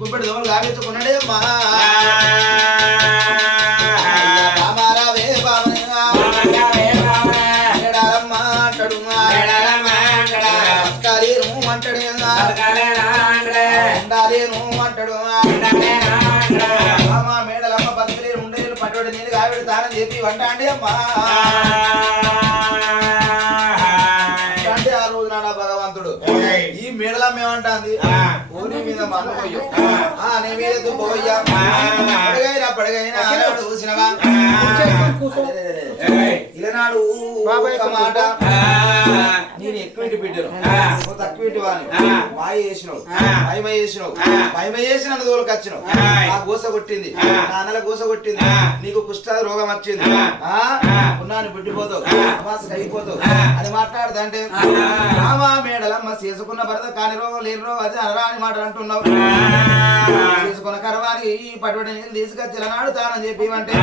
గుప్పెడు దోమలు గావించుకున్నాడే మా మేడలమ్మ బతుకులే ఉండేళ్ళు పట్టోడి నీళ్ళు కావిడి దానం చెప్పి వంట అండి అమ్మా అంటే ఆ రోజు నాడా భగవంతుడు ఈ మేడలమ్మ ఏమంటాంది ఊరి మీద మన్ను పోయ్యో నీ మీద దుబ్బోయ్యా పడగైనా చూసినవా ఇలనాడు మాట నేను ఎక్కువ ఇంటి పెట్టాను తక్కువ ఇంటి వాని మాయ చేసినావు భయమ చేసినావు భయమ చేసి నన్ను దూరకు వచ్చినావు నా గోస కొట్టింది నా అన్నల గోస కొట్టింది నీకు కుష్ఠ రోగం వచ్చింది ఉన్నాను బిడ్డిపోతావు అమాసకు అయిపోతావు అది మాట్లాడదంటే రామా మేడలమ్మ చేసుకున్న భర్త కాని రోగం లేని రోగం అది అనరాని మాటలు అంటున్నావు చేసుకున్న కరవానికి ఈ పట్టుబడి నీళ్ళు తీసుకొచ్చి ఇలనాడు తానని చెప్పి అంటే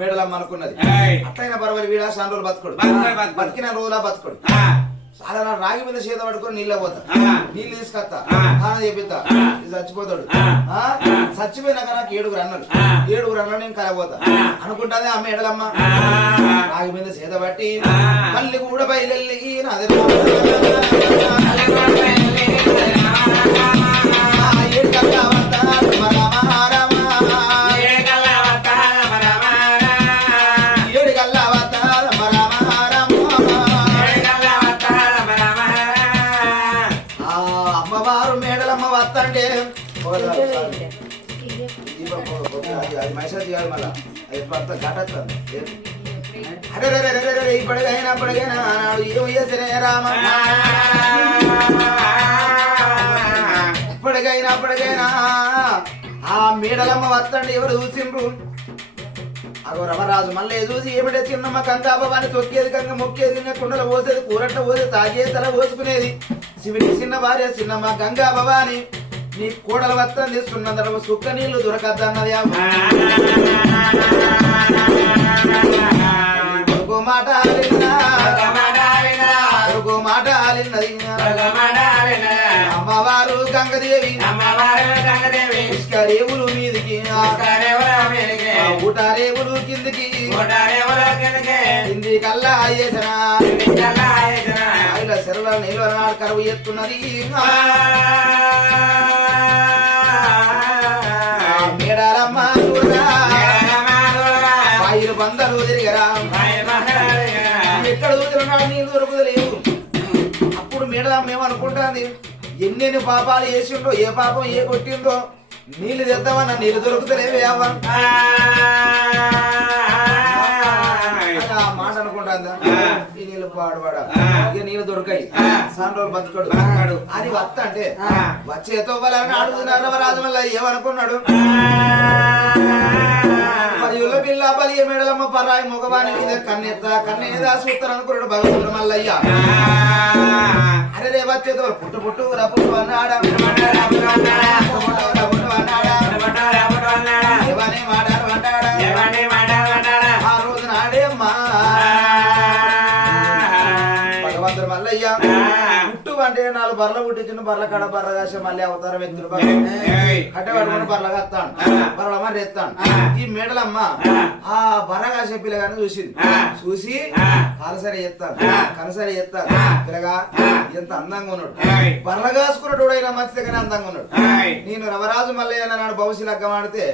మేడలమ్మ అనుకున్నది అట్లయినా పర్వాలేదు వీడా సాన్ రోజులు బతుకుడు బతికిన రోజులా బతుకుడు చాలా రాగి మీద చేత పట్టుకొని నీళ్ళ పోతా నీళ్ళు తీసుకొస్తా తానని చెప్పిస్తా చచ్చిపోతాడు చచ్చిపోయినాక నాకు 7 అన్నలు నేను కలబోతా అనుకుంటానే ఆ మేడలమ్మ రాగి మీద చేత పట్టి మళ్ళీ కూడా బయలుల్లి అమ్మవారు మేడలమ్మ వస్తంటే మైసేజ్ చేయాలి మళ్ళా అది ఘటత్తుంది అరే ఇప్పటికైనా నాడు ఏమయ్యేసరే రామ ఇప్పటికైనా ఆ మేడలమ్మ వస్తండి ఎవరు చూసిండ్రు అగో రమరాజు మళ్ళీ చూసి ఏమిటే చిన్నమ్మ కంకాబాని తొక్కేది కంక మొక్కేది కుండలు పోసేది కూరట్ల పోసేది తాగేది తల పోసుకునేది శివుని చిన్న భార్య చిన్నమ్మ గంగా భవాని నీ కోడలు వస్తుంది సున్నందర సుక్క నీళ్లు దొరకద్దన్నది మాట ఆలిన్నది అమ్మవారు గంగదేవి రేవులు మీదికి ఊటారేవులు కిందికి కింది కల్లా అయ్యేసిన ఇలా చెరువుల నీళ్ళ నాడు కరువు ఎత్తున్నది మేడాలమ్మ బాయిలు బందలు తిరిగరా ఎక్కడ దూరుతున్నాడు నీళ్ళు దొరుకుతలేవు అప్పుడు మేడలమ్మ ఏమనుకుంటుంది ఎన్నెన్ని పాపాలు చేసిండో ఏ పాపం ఏ కొట్టిందో నీళ్ళు తెద్దామన్నా నీళ్ళు దొరుకుతలేవే అవ్వ మాట అనుకుంటుందా ఈ నీళ్ళు పాడువాడా ఇక నీళ్ళు దొరకాయి సాన్ రోజులు బతుకడు అని వస్త అంటే వచ్చేతో వాళ్ళని అడుగుతున్నారు రాజు వల్ల ఏమనుకున్నాడు పదిలో పిల్ల బలి మేడలమ్మ పరాయి మగవాని మీద కన్నేదా సూత్రం అనుకున్నాడు భగవంతుడు మల్లయ్య అరే రే వచ్చేతో పుట్టు రపు అన్నాడా ఆ రోజు నాడే అమ్మా భగవంతుడు మల్లయ్య పుట్టు అంటే 4 బర్రెలు పుట్టించిన బర్రెల కాడ బర్ర కాసే మళ్ళీ అవతార వ్యక్తులు కట్టె పట్టుకుని బర్రెలు కత్తాను బర్రెల మరి ఎత్తాను ఈ మేడలమ్మ ఆ బర్ర కాసే పిల్లగాని చూసి కనసరి ఎత్తాను పిల్లగా ఎంత అందంగా ఉన్నాడు బర్ర కాసుకున్నాడు అయినా మంచిది కానీ అందంగా ఉన్నాడు నేను రవరాజు మల్లయ్య నాడు భవిష్య లగ్గం ఆడితే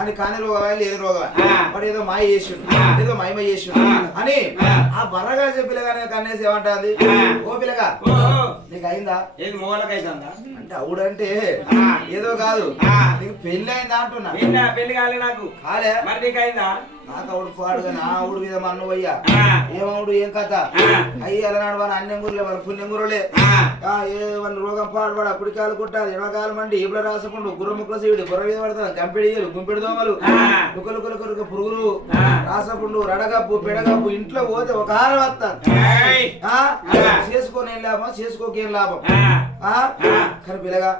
అని కాని రోగమా లేని రోగమా వాడు ఏదో మాయ చేసిండు ఏదో మహిమ చేసిండు అని ఆ బర్ర కాసే పిల్లగానే కన్నేసి ఏమంటుంది ఓ పిల్లగా నీకు అయిందా ఏది మూలకైందా అంటే అవుడంటే ఏదో కాదు నీకు పెళ్లి అయిందా అంటున్నా పెళ్లి కాలే నాకు కాలే మరి నీకు అయిందా నాకు అవుడు పాడుగా నా అవుడు మీద మన్ను పోయ్యా ఏమవుడు ఏం కథ అయ్యి ఎలా నడవని అన్యం గురులే మన పుణ్యం గురులే ఏమన్నా రోగం పాడుపడ కుడికాలు కుట్టాలి ఎనకాలు మండి ఈపుల రాసకుండా గుర్రముక్కుల సీవుడు గుర్ర మీద పడతాను గంపెడియలు గుంపెడి దోమలు లుకలు పురుగులు రాసపుండు రడగప్పు పెడగప్పు ఇంట్లో పోతే ఒక హారం వస్తాను చేసుకోని ఏం లాభం చేసుకోకేం లాభం కానీ పిల్లగా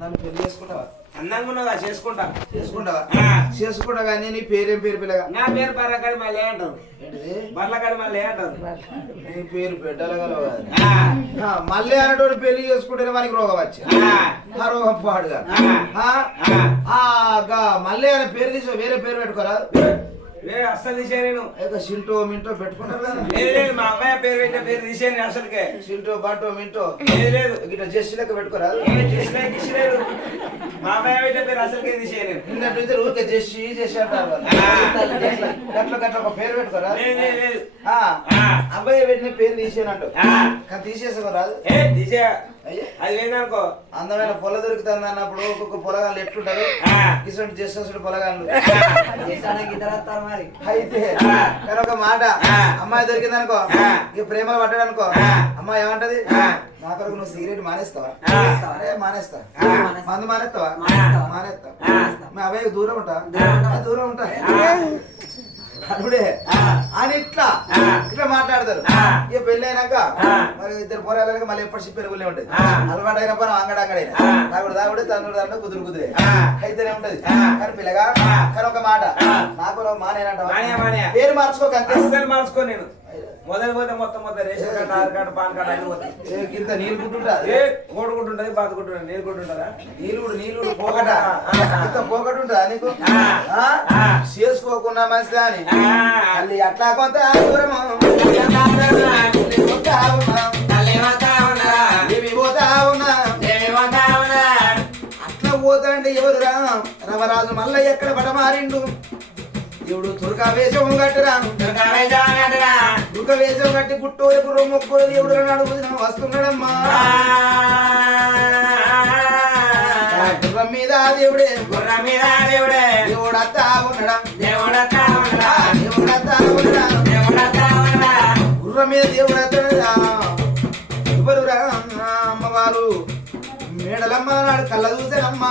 నా నన్ను పెళ్లి చేసుకుంటావా? అందంగా ఉన్నదా చేసుకుంటా. చేసుకుంటావా? ఆ. చేసుకుంటా కానీ నీ పేరేం పేరు పిల్లగా? నా పేరు బర్లకాడి మళ్ళీ అంటారు. ఏంటిది? బర్లకాడి మళ్ళీ అంటారు. నీ పేరు పెట్టగలవు ఆ. మళ్ళీ అనేటోడు పెళ్లి చేసుకుంటేనే మనకి రోగం వచ్చి ఆ. ఆ రోగం పాడుగా మళ్ళీ అనే పేరు తీసి వేరే పేరు పెట్టుకోరా? అస్సలు తీసే నేను సింటో మింటో పెట్టుకుంటారు కదా. లేదు లేదు, మా అమ్మాయి పేరు పెట్టిన పేరు తీసేయండి అసలుకే. సింటో బాటో మింటో లేదు లేదు, ఇట్లా జస్ట్ లెక్క పెట్టుకోరా? తీసలేదు. మా అమ్మాయి పెట్టిన పేరు అసలుకే తీసేయను. నిన్నట్టు ఊరికే చేసి చేసి అంటారు గట్ల గట్ల ఒక పేరు పెట్టుకోరా? లేదు లేదు లేదు. అబ్బాయి పెట్టిన పేరు తీసేయనంటు కానీ తీసేసుకోరాదు. తీసే అది లేదనుకో. అందమైన పొల దొరుకుతుంది అన్నప్పుడు ఒక్కొక్క పొలగాళ్ళు ఎట్లుంటారు ఇటువంటి చేసిన పొలగాళ్ళు అయితే కానీ ఒక మాట అమ్మాయి దొరికింది అనుకో ఇక ప్రేమలు పడ్డాడు అనుకో అమ్మాయి ఏమంటది నా కొరకు నువ్వు సిగరెట్ మానేస్తావా? అరే మానేస్తా. మందు మానేస్తావా? మానేస్తా. మీ అబ్బాయి దూరం ఉంటా? దూరం ఉంటా అప్పుడే అని ఇట్లా ఇట్లా మాట్లాడతారు. ఇక పెళ్లి అయినాక మరి ఇద్దరు పోరాలకి మళ్ళీ ఎప్పటి పెరుగులే ఉంటది. అలవాటు అయిన పని అంగడి అంగడైనా తాగుడు తాగుడు తండ్రుడు తండ్రుడు కుదురు కుదిరే అయితేనే ఉంటది. కానీ పిల్లగా కానీ ఒక మాట నాకు మానేనంట పేరు మార్చుకోక అంతే. మార్చుకో నేను మొదలు పోతే మొత్తం ration card Aadhaar card pan card అన్ని పోతాయి. ఇంత నీళ్ళు గుట్టుంటది ఓడుకుంటుంటది బాదుకుంటుంటది. నీళ్ళు గుంటుంటదా? నీళ్ళు పోకట ఇంత పోకట ఉంటుందా నీకు? చేసుకోకుండా మంచిదా అని మళ్ళీ అట్లా కొంత దూరము అట్లా పోతా అంటే ఎవరు రమరాజు మళ్ళీ ఎక్కడ పడమారిండు దేవుడు తురక వేషం కట్టురా తురక వేషం కట్టి పుట్టోరు గుర్రం మొక్కలు దేవుడు అడుగుతున్నా వస్తున్నాడమ్మా గుర్రం మీద దేవుడే దేవుడు అత్తా ఉండడం గుర్రం మీద దేవుడు అత్తడా ఎవరు అమ్మవారు మేడలమ్మ నాడు కళ్ళ చూసానమ్మా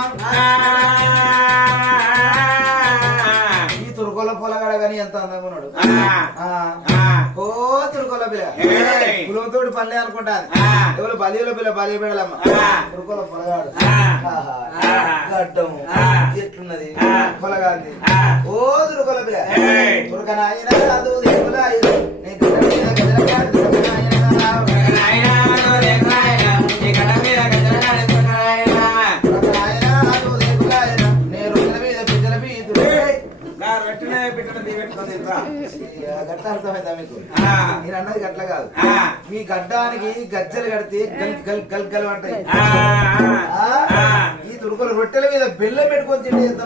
తురుకోల పొలగాడ గాని ఎంత అందంగా ఉన్నాడు. ఓ తురుకోల పిల్ల కులంతోటి పల్లె అనుకుంటాను. ఎవరు బలిలో పిల్ల బలి పెడలమ్మ తురుకోల పొలగాడు గడ్డము ఎట్లున్నది పొలగాంది. ఓ తురుకోల పిల్ల తురకనాయన రాదు దేవులాయన గట్ల అర్థమైందా మీకు? నేను అన్నది గట్ల కాదు. మీ గడ్డానికి గజ్జలు కడితే గల్ గల్ గల్ అంటాయి. ఈ తురుకుల రొట్టెల మీద బెల్లం పెట్టుకొని తింటే ఎంత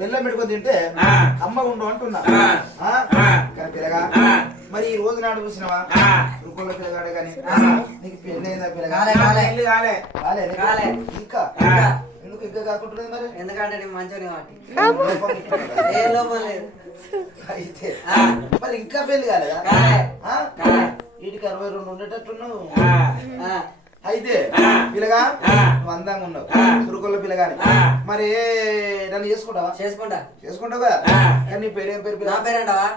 బెల్లం పెట్టుకొని తింటే అమ్మ ఉండు అంటున్నా. కానీ పిల్లగా మరి ఈ రోజు నాడు చూసినవా తురుకుల పిల్లగాడే కానీ నీకు పెళ్ళి అయిందా పిల్లగా? ఇంకా ఎందుకు ఇంకా కాకుంటున్నది మరి? ఎందుకంటే మంచిగా ఏ లోపం లేదు. అయితే మరి ఇంకా పెళ్లి కాలేదా? వీటికి 62 ఉండేటట్టున్నావు. అయితే పిల్లగా నువ్వు అందంగా ఉన్నావు తురుకుల పిల్లగాని మరి నన్ను చేసుకుంటావా? చేసుకుంటావు కదా. కానీ నీ పేరు ఏం పేరు? నా పేరు అంటావా?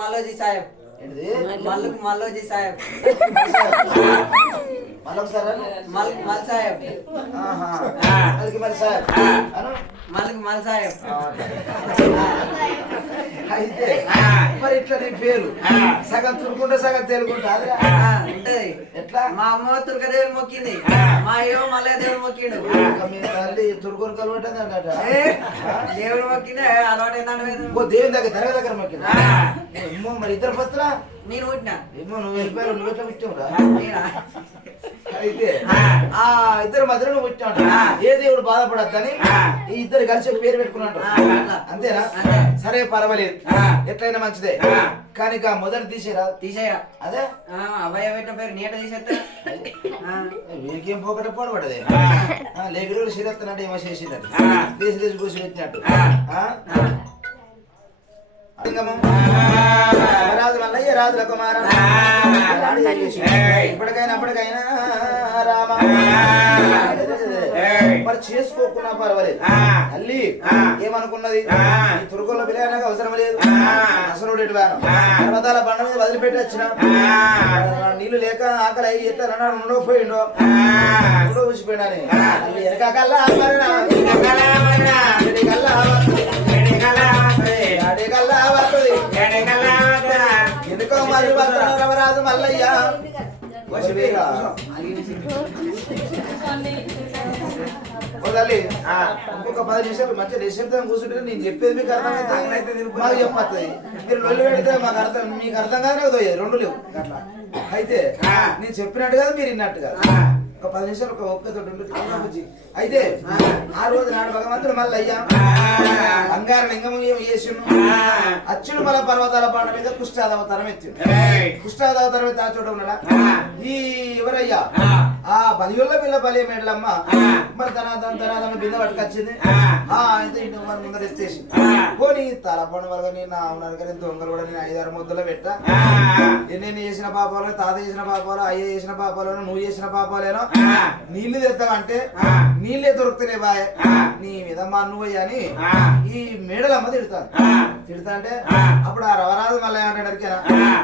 మల్లోజీ సాహెబ్. ఏంటిది? మల్లోజీ సాహెబ్. మళ్ళీ సార్ మల్ సాహెబ్. మరి సార్ మల్ సాహెబ్. అయితే మరి ఇట్లా నీ పేరు సగం తురుకుంటే సగం తెలుగుంటా ఉంటది. ఎట్లా? మా అమ్మ తుర్కదేవుని మొక్కింది, మా అయ్యో మల్లయ్య దేవుడు మొక్కిండు. మీ తల్లి తురుకొని కలవటం దేవుడు మొక్కింది అలవాటు ఏంటంటే దేవుని దగ్గర తెరగ దగ్గర మొక్కింది. ఏమో మరి ఇద్దరు పత్రా నేను పుట్టినా. ఏమో నువ్వు వెళ్ళిపోయారు నువ్వు ఎట్లా పుట్టావురా? అయితే ఆ ఇద్దరు మధ్యలో నువ్వు పుట్టావు. ఏ దేవుడు బాధపడద్దని ఈ ఇద్దరు కలిసి పేరు పెట్టుకున్నాడు. అంతేనా? సరే పర్వాలేదు, ఎట్లయినా మంచిదే. కానీ మొదటి తీసేయ అదే అబ్బాయి పెట్టిన పేరు నీట తీసేస్తా. వీరికేం పోకట పడబడదే లేకుడు సిరెత్తనంటే ఏమో చేసిందట దేశ దేశ కూసి పెట్టినట్టు. రాజు మల్లయ్య రాజుల కుమార ఇప్పటికైనా రామ మరి చేసుకోకున్నా పర్వాలేదు తల్లి ఏమనుకున్నది ఈ తురుకుల పిల్లగానికి అవసరం లేదు అసలు పర్వతాల బండ మీద వదిలిపెట్టి వచ్చిన నీళ్లు లేక ఆకలి అయ్యి ఎట్లా ఉండకపోయిండో ఊసిపోయినాని వెనకల్లా ఎందుకో మరి రవరాజు మల్లయ్య తల్లి ఇంకొక 10 నిమిషాలు మంచిగా నిశ్శబ్దం కూర్చుంటే నేను చెప్పేది మీకు అర్థమైతే మాకు చెప్పొస్తుంది మీరు లొల్లి పెడితే మాకు అర్థం మీకు అర్థం కాదనే పోయాయి 2 లేవు అట్లా అయితే నేను చెప్పినట్టు కాదు మీరు విన్నట్టు కాదు ఒక 10 నిమిషాలు ఒక ఒక్కతోటి అయితే ఆ రోజు నాడు భగవంతుడు మల్లయ్య బంగారు లింగము చేసిండు అచ్చుడు మల పర్వతాల బండ మీద కుష్టాదవతారం ఎత్తిండు కుష్టాదవతారం ఎత్తి ఆ చోట ఉన్నాడా ఈ ఎవరయ్యా ఆ బలియుళ్ళ పిల్ల బలి మేడలమ్మ మరి తన బింద పట్టుకొచ్చింది అయితే ఇంటి మరి ముందర ఎత్తేసి పోనీ తలపండ వల్ల నేను ఉన్నారు కానీ దొంగలు కూడా నేను 5-6 ముద్దలు పెట్టా నేను చేసిన పాపాలు తాత చేసిన పాపాలు అయ్య చేసిన పాపాలను నువ్వు చేసిన పాపాలేనో నీళ్లు తెస్తావంటే నీళ్ళే దొరుకుతున్నాయి బాయ్ నీ మీద మా నువ్వయ్య అని ఈ మేడలమ్మ తిడతా అంటే అప్పుడు ఆ రవరాజు మళ్ళీ ఏమంటాడు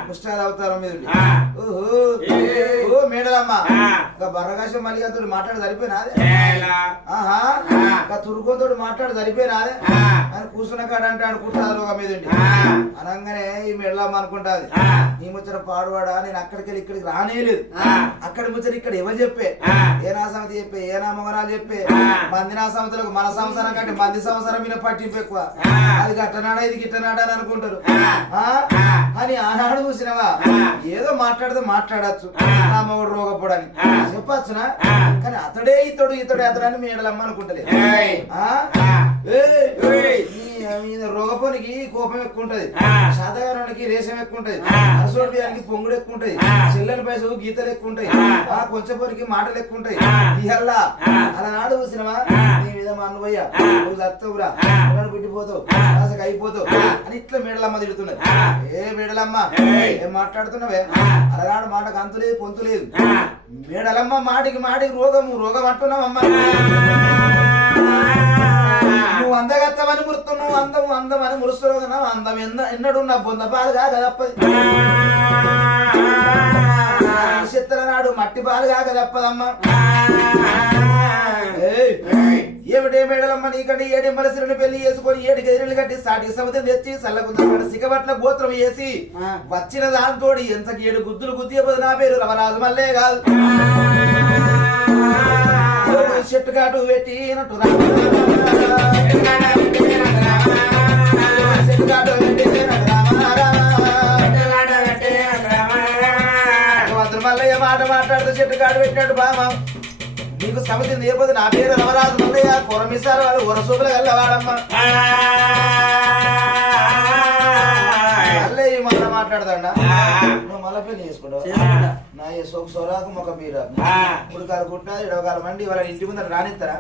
పుష్టాద అవతారం మీద ఓ మేడలమ్మ బర్రకాశం మళ్ళీ తోటి మాట్లాడి సరిపోయినాదే ఆహా తురుకోతో మాట్లాడి సరిపోయినాదే అని కూర్చున్న కాడ అంటాడు కుట్టాదలోక మీద అనగానే ఈ మేడలమ్మ అనుకుంటాది ఈ ముచ్చట పాడువాడా నేను అక్కడికి వెళ్ళి ఇక్కడికి రానేలేదు అక్కడి ముచ్చట ఇక్కడ ఎవరు చెప్పే ఏ నా సమతి చెప్పే ఏ నా మొగనాలు చెప్పే మంది నా సమతులకు మన సంవత్సరం కంటే మంది సంవత్సరం మీద పట్టింపు ఎక్కువ అది గట్టనాడా ఇది గిట్టనాడా అని అనుకుంటారు అని ఆనాడు చూసినవా ఏదో మాట్లాడితే మాట్లాడచ్చు నా మొగడు రోగపోడని చెప్పచ్చునా కానీ అతడే ఇతడే అతడని మేడలమ్మ అనుకుంటది రోగపోనికి కోపం ఎక్కువ ఉంటది శాతగారానికి రేషం ఎక్కువ ఉంటది అరసోడియానికి పొంగుడు ఎక్కువ ఉంటది చెల్లెని పైసలు గీతలు ఎక్కువ ఉంటాయి కొంచెం పోరికి మాటలు ఎక్కువ ఉంటాయి ఇహల్లా అలనాడు చూసినవా నీ మీద మా అన్నయ్య నువ్వు చత్తవురా పుట్టిపోతావు రాసకి అయిపోతావు అని ఇట్లా మేడలమ్మ తిడుతున్నది ఏ మేడలమ్మ ఏం మాట్లాడుతున్నావే అలనాడు మాటకు అంతు లేదు పొంతు లేదు మేడలమ్మ మాటికి రోగం అంటున్నావమ్మా నువ్వు అందగత్తమని మురుతు నువ్వు అందమని మురుస్తున్నావు అందం ఎన్నడు నా బొంద పాలుగా కదప్పది చిత్ర నాడు మట్టి పాలుగా కదప్పదమ్మా ఏమిటే మేడలమ్మ నీకంటే 7 మలసిరిని పెళ్లి చేసుకొని 7 గదిలు కట్టి సాటికి సముద్రం తెచ్చి సల్లగుద్ద సిగబట్ల గోత్రం వేసి వచ్చిన దాంతో ఎంతకి 7 గుద్దులు గుద్దియబోదు నా పేరు రవరాజు మల్లే కాదు చెట్టు కాటు పెట్టినట్టు మల్లయ్య మాట మాట్లాడుతూ చెట్టు కాటు పెట్టినట్టు బామ నీకు సమితి నేపథ్యం నా పేరు రవరాజు మల్లయ్య కొరమిసారు వాడు వరసూపుల వెళ్ళవాడమ్మా మల్లయ్య మళ్ళీ మాట్లాడతాడా నువ్వు మళ్ళీ పెళ్లి చేసుకుంటావు నా సోకు సోరాకు మొక్క మీరు ఇప్పుడు కాలు కుట్టినా 7 కాలం మండి వాళ్ళ ఇంటి ముందర రానిస్తారా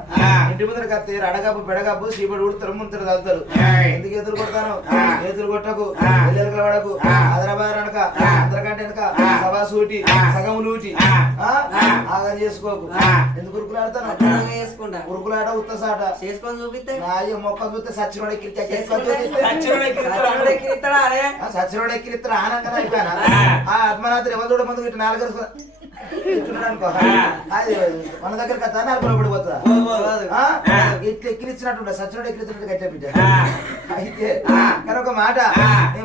ఇంటి ముందర కత్తే అడగబ్బు పెడగబ్బు సీపడి ఉడతారు ముందర తగ్గుతారు ఎందుకు ఎదురు కొడతాను ఎదురు కొట్టకు ఎల్లెలకల పడకు హైదరాబాద్ అనక అందరికంటే వెనక సభా సూటి సగం లూటి ఆగం చేసుకోకు ఎందుకు ఉరుకులాడతాను ఉరుకులాట ఉత్తసాట చేసుకొని చూపిస్తే మొక్క చూస్తే సచ్చినోడు ఎక్కిరిస్తాడు ఆనందంగా అయిపోయానా ఆత్మరాత్రి ఎవరు చూడ ముందు ఇటు 4 అనుకో అది మన దగ్గర కథ 4 పడిపోతుందా ఇట్లా ఎక్కిరిచ్చినట్టు సచ్చినోడు ఎక్కిరిచ్చినట్టు కట్టే బిడ్డ అయితే కానీ ఒక మాట నీ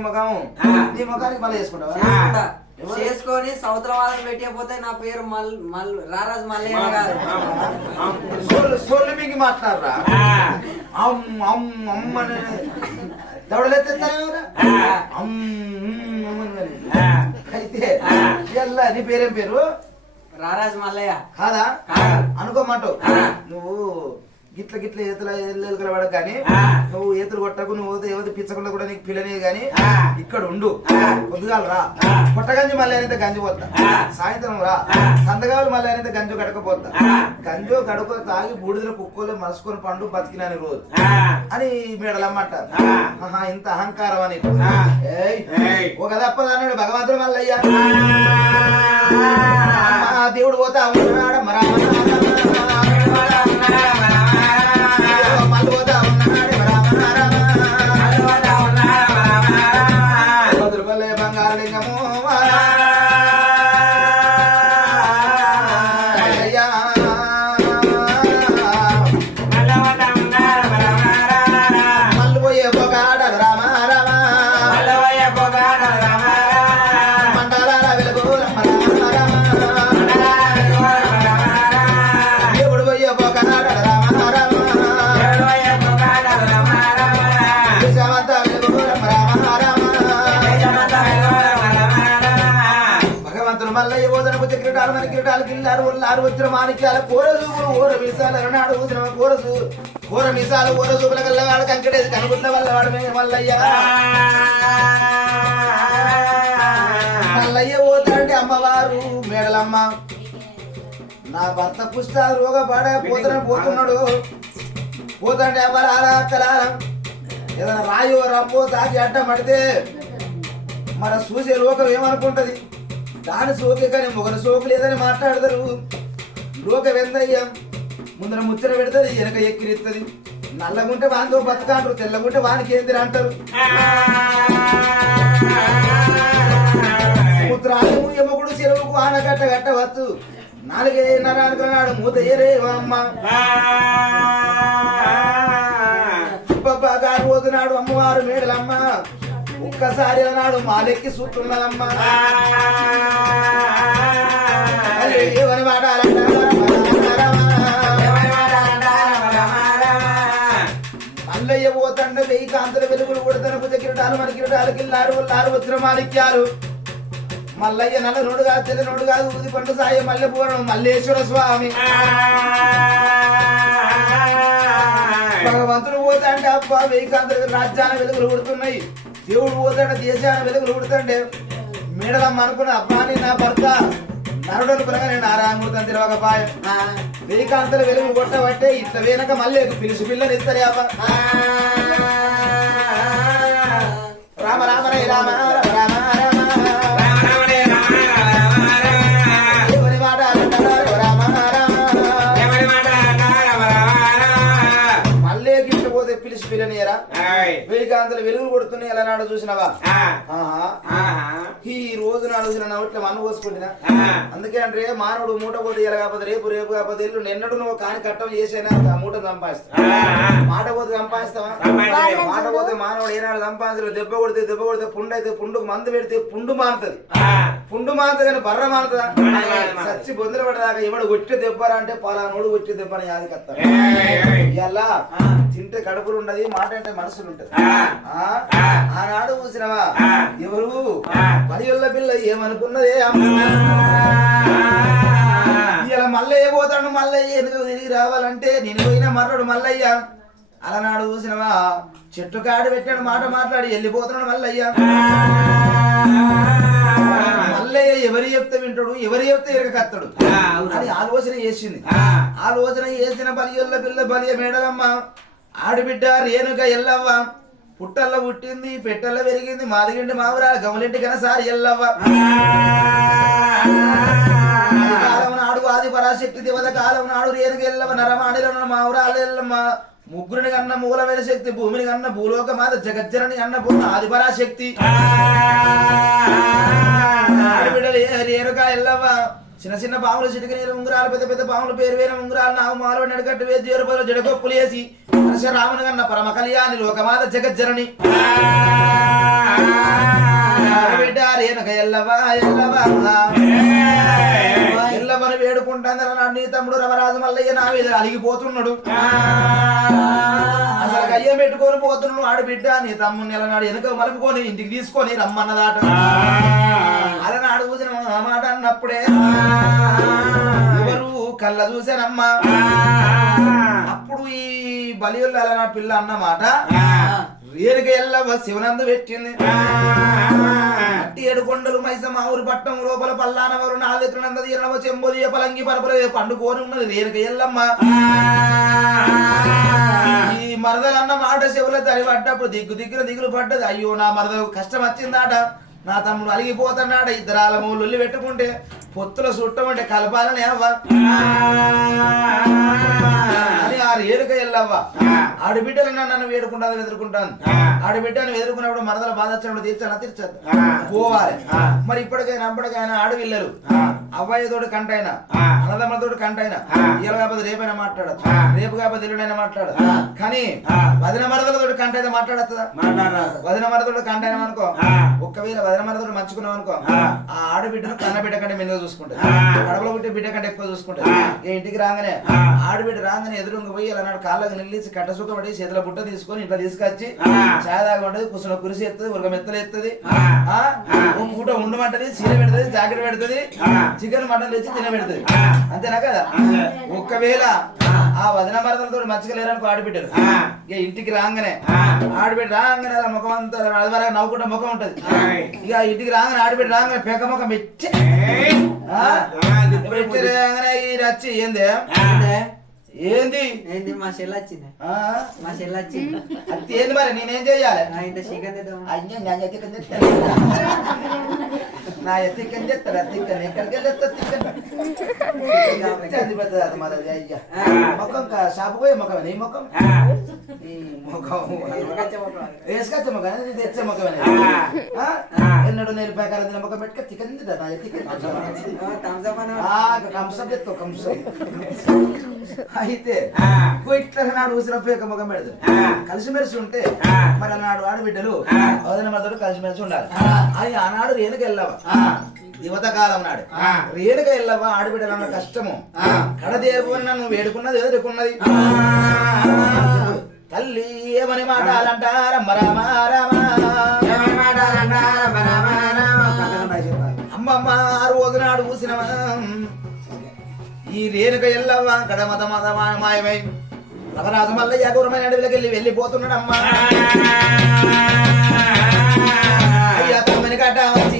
ముఖానికి మళ్ళీ చేసుకుంటావా చేసుకొని సముద్రవాదం పెట్టకపోతే నా పేరు రారాజు మల్లయ్య కాదు సోళ్ళు మీకు మాట్లాడరా అమ్మని దవడలెత్తారా అయితే నీ పేరేం పేరు రారాజు మల్లయ్య కాదా అనుకోమంటావు నువ్వు గిట్ల ఎల్లెలకల పడక కానీ నువ్వు ఏతులు కొట్టకు నువ్వు ఏవైతే పిచ్చకుండా కూడా నీకు పిల్లనే గాని ఇక్కడ ఉండు పొద్దుగాల రా పొట్టగంజి మళ్ళీ అనేది గంజి పోతా సాయంత్రం రా సందగాలు మళ్ళీ అనేది గంజు గడకపోతా గంజు గడుక తాగి బూడిదల కుక్కలే మలుసుకొని పండు బతికినాని రోజు అని మేడలమ్మంటారు ఇంత అహంకారం అని ఒక తప్పదు అన్నాడు భగవంతుడు మల్లయ్య దేవుడు పోతా ఉన్నాడు మనకి కిల్లారు వచ్చిన మాణిక్యాల కూరసూపులు ఊర మీసాలు నాడు ఊసిన కూరసు కూర మీసాలు ఊర సూపుల కల్లవాడు కంకడేసి కనుకున్న వల్లవాడు మల్లయ్య మల్లయ్య పోతాంటే అమ్మవారు మేడలమ్మ నా భర్త పుష్ట రోగపడ పోతున్నాడు పోతాంటే అవ్వలారా అక్కలారా ఏదైనా రాయో రప్పో తాకి అడ్డం పడితే మన చూసే లోకం ఏమనుకుంటది దాని సోకే కానీ మొగలు సోకు లేదని మాట్లాడతారు లోకం ఎందయ్యా ముందర ముచ్చట పెడుతుంది వెనక ఎక్కిరిస్తుంది నల్లగుంటే వానితో బతకాంటారు తెల్లగుంటే వానికి ఏందిరా అంటారు సముద్రాలము ఎముకుడు చెరువుకు ఆనకట్ట కట్టవచ్చు నాలుగేన్నర అనుకున్నాడు మూత ఏరే అమ్మ గారు పోతున్నాడు అమ్మవారు మేడలమ్మ ఒక్కసారి అన్నాడు మాలెక్కి సూతున్నదమ్మ ఏమని మాట్లాడాలంట మల్లయ్య పోతండ వెయ్యి కాంతుల వెలుగులు కొడతాను భుజ కిరటాలు మన కిరటాలు కిల్లారు వచ్చిన మాణిక్యాలు మల్లయ్య నల్ల నోడు కాదు తెల్ల నోడు కాదు ఊది పండు సాయి మల్లె పూరణం మల్లేశ్వర స్వామి భగవంతుడు పోతాంటే అబ్బా వెయ్యి కాంతుల రాజ్యాన వెలుగులు కొడుతున్నాయి దేవుడు పోతాడు దేశాన వెలుగులు కొడుతుంటే మేడలమ్మ అనుకున్న అబ్బాని నా భర్త నరుడను పురగా నేను ఆరామూర్తం తిరగపాయ వెయ్యి కాంతుల వెలుగులు కొట్టబట్టే ఇట్ల వెనక మళ్ళీ పిలిచి పిల్లని ఇస్తారు అబ్బా రామ రామ రే రామ రామ రామ పిలిచి పిల్లనియరా వెయ్యి కాంతలు వెలుగులు కొడుతున్నాయి ఎలా నాడు చూసినవా ఈ రోజు నాడు చూసిన నోట్ల మన్ను పోసుకుంటున్నా అందుకే అంటే మానవుడు మూట పోతే ఇలా కాకపోతే రేపు కాకపోతే ఎల్లు నిన్నడు నువ్వు కాని కట్టం చేసేనా మూట సంపాదిస్తా మాట పోతే సంపాదిస్తావా మాట పోతే మానవుడు ఏనాడు సంపాదించలేదు దెబ్బ కొడితే పుండు అయితే పుండుకు మందు పెడితే పుండు మానుతుంది కానీ బర్ర మానుతుందా సచ్చి బొందలు పడదాకా ఎవడు కొట్టి దెబ్బరా అంటే పలానోడు కొట్టి దెబ్బని యాది కత్తారు ఇలా తింటే కడుపులు ఉండదు మాట అంటే మనసులు ఉంటది ఆనాడు చూసినవా ఎవరు పదివేల పిల్ల ఏమనుకున్నదే ఇలా మల్లయ్య పోతాడు మల్లయ్య ఎందుకు తిరిగి రావాలంటే నేను పోయిన మర్రడు మల్లయ్య అలనాడు చూసినవా చెట్టు కాడు పెట్టాడు మాట మాట్లాడి వెళ్ళిపోతున్నాడు మల్లయ్య మల్లయ్య ఎవరు చెప్తే వింటాడు ఎవరు చెప్తే ఎరగకత్తాడు అని ఆలోచన చేసింది ఆలోచన చేసిన బలియల్ల పిల్ల బలియ మేడలమ్మ ఆడిబిడ్డ రేణుక ఎల్లవ్వ పుట్టల్ల పుట్టింది పెట్టల్ల పెరిగింది మాదిగిండి మావురా గమలింటి కనసారి ఎల్లవ్వ కాలం నాడు ఆది పరాశక్తి దేవత కాలం నాడు రేణుక ఎల్లవ నరమాడిలో మావురాలు ఎల్లమ్మ ముగ్గురిని కన్న మూలమైన శక్తి భూమిని కన్న భూలోక మాత జగజ్జనని కన్న పూర్ణ ఆది పరాశక్తి ఆడిబిడ్డలు రేణుక ఎల్లవ్వ చిన్న పాములు చిటికి నీరు ఉంగరాలు పెద్ద పాములు పేరు వేరే ఉంగరాలు నాకు మాలో నడకట్టు వేసి ఏరుపలో జడగొప్పులు వేసి రాముని కన్న పరమ కళ్యాణి లోకమాత జగజ్జనని బిడ్డ రేణుక ఎల్లవని వేడుకుంటాను నీ తమ్ముడు రమరాజు మల్లయ్య నా మీద అలిగిపోతున్నాడు అసలు అయ్య పెట్టుకొని పోతున్నాడు ఆడబిడ్డ నీ తమ్ముని ఎలనాడు వెనుక మలుపుకొని ఇంటికి తీసుకొని రమ్మన్నదాట అలనాడు చూసిన మాట అన్నప్పుడే ఎవరు కళ్ళ చూసానమ్మా అప్పుడు ఈ బలియుల్లో అలా నా పిల్ల అన్నమాట రేరుగా ఎల్లవ శివనందు పెట్టింది అట్టి 7 కొండలు మైసమ్మ ఊరు పట్టం లోపల పల్లానవరు నాలుగు తీరవ చెంబోది పలంగి పరపల పండుకోని ఉన్నది రేరుగా ఎల్లమ్మ ఈ మరదలన్న మాట చెవుల తడి పడ్డప్పుడు దిగులు పడ్డది అయ్యో నా మరద కష్టం వచ్చిందాట నా తమ్ముడు అలిగిపోతున్నాడు ఇద్దరాల మూలు పెట్టుకుంటే పొత్తుల చుట్టమంటే కలపాలని అవ్వ అని ఆ రేరుక ఎల్లవ్వ ఆడబిడ్డలు నన్ను వేడుకుంటాను ఎదుర్కొంటాను ఆడబిడ్డను ఎదుర్కొన్నప్పుడు మరదల బాధ వచ్చినప్పుడు తీర్చదు పోవాలి మరి ఇప్పటికైనా ఆడపిల్లలు అవ్వయ్యతోటి కంటైనా అన్నదమ్మలతోటి కంటైనా ఇవాళ కాకపోతే రేపైనా మాట్లాడదు రేపు కాకపోతే ఎల్లుడైనా మాట్లాడదు కానీ వదిన మరదలతోటి కంటైనా మాట్లాడదా వదిన మరదలతో కంటైనా అనుకో ఒక్కవేళ వదిన మరదలు మంచుకున్నాం అనుకో ఆ ఆడబిడ్డను కన్నబిడ్డ కంటే మెల్లగా చూసుకుంటది కడపలో పుట్టే బిడ్డ కంటే ఎక్కువ చూసుకుంటది ఇంటికి రాగానే ఆడబిడ్డ రాగానే ఎదురుగా పోయి అలా కాళ్ళకు నిలిచి కట్ట సుఖం సంతోషపడి చేతుల బుట్ట తీసుకొని ఇంట్లో తీసుకొచ్చి చాయ్ తాగమంటది కుసల కురిసి ఎత్తది ఉరగ మెత్తలు ఎత్తది పూట ఉండమంటది చీర పెడుతుంది జాకెట్ పెడుతుంది చికెన్ మటన్ తెచ్చి తినబెడుతుంది అంతేనా కదా ఒక్కవేళ ఆ వదిన మరదలతో మంచిగా లేరనుకో ఆడిపెట్టారు ఇక ఇంటికి రాగానే ఆడిపెట్టి రాగానే అలా ముఖం అంతా అది వరకు నవ్వుకుంటే ముఖం ఉంటది ఇక ఇంటికి రాగానే ఆడిపెట్టి రాగానే పెక్క ముఖం మెచ్చి రాగానే వచ్చి ఏంది ఏంది మా చెల్లి వచ్చింది మా చెల్లి వచ్చింది అది ఏంది మరి నేనేం చెయ్యాలి ఇంత చికెన్ తెద్దాం నా ఎత్తికని చెప్తారా తిక్కని ఎక్కడికి ముఖం షాపు పోయే ముఖం నీ ముఖం ముఖం వేసుకొచ్చే ముఖం తెచ్చే ముఖం ఎన్నడూ నేను ప్రకారం తిన ముఖం పెట్టుక చికెన్ తింటా నా ఎత్తికని కంసం చెప్తావు కంసం అయితే ఇట్లా నాడు ఊసిన పేక ముఖం పెడతాడు కలిసిమెలిసి ఉంటే మరి అన్నాడు ఆడబిడ్డలు వదిన మద్దడు కలిసిమెలిసి ఉండాలి అది ఆనాడు రేణుక వెళ్ళవా యువత కాలం నాడు రేణుక వెళ్ళవా ఆడబిడ్డలు అన్న కష్టము కడదేరుకుని నన్ను వేడుకున్నది ఎదుర్కొన్నది తల్లి ఏమని మాటాలంటారమ్మ రామ రామ అమ్మమ్మ ఆ రోజు నాడు ఊసినవా ఈ రేణుక ఎల్లవ్వ గడ మత మత మాయమై రవరాజు మల్లయ్య గౌరమైన అడవిలోకి వెళ్ళిపోతున్నాడమ్మా అయ్యా తమ్మని కట్ట వచ్చి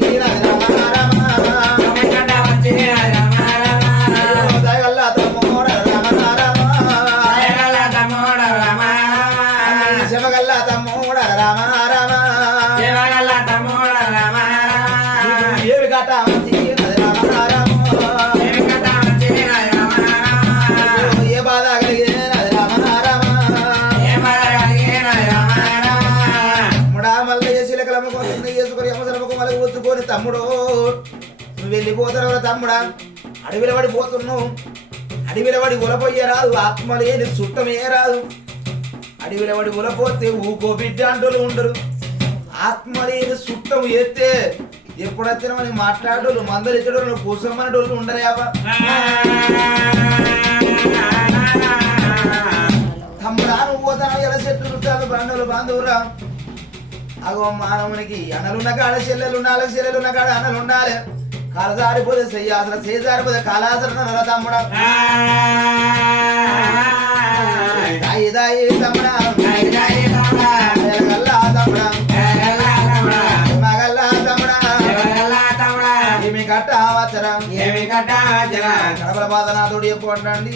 శివగల్ల తమ్మోడ రామ రామ ఏవి కట్ట వచ్చి తమ్ముడు నువ్వు వెళ్ళిపోతున్నావు తమ్ముడా అడవిలో పడిపోతున్నావు అడవిలో పడి ఉలపోయే రాదు ఆత్మ లేని చుట్టమే రాదు అడవిలో పడి ఉలపోతే ఊకో బిడ్డ అంటూ ఉండరు ఆత్మ లేని చుట్టం ఎత్తే ఎప్పుడు వచ్చినామని మాట్లాడోళ్ళు మందరు ఇచ్చడం కూసమనేటోళ్ళు ఉండరేవా తమ్ముడా నువ్వు పోతాను ఎలా చెట్లు చుట్టాలు బంధువులు బాంధవురా అగో మానవునికి అనలున్న కాడ చెల్లెలు ఉండాలి చెల్లెలున్న కాడ అనలు ఉండాలి కాలజారిపోతే చెయ్యాసన చేజారిపోతే కాలాసన తమ్ముడా దాయి దాయి తమ్ముడా గల్లా తమ్ముడా మగల్లా తమ్ముడా ఏమి కట్ట వచ్చరం ఏమి కట్ట కడపల బాధ నాతోడు చెప్పండి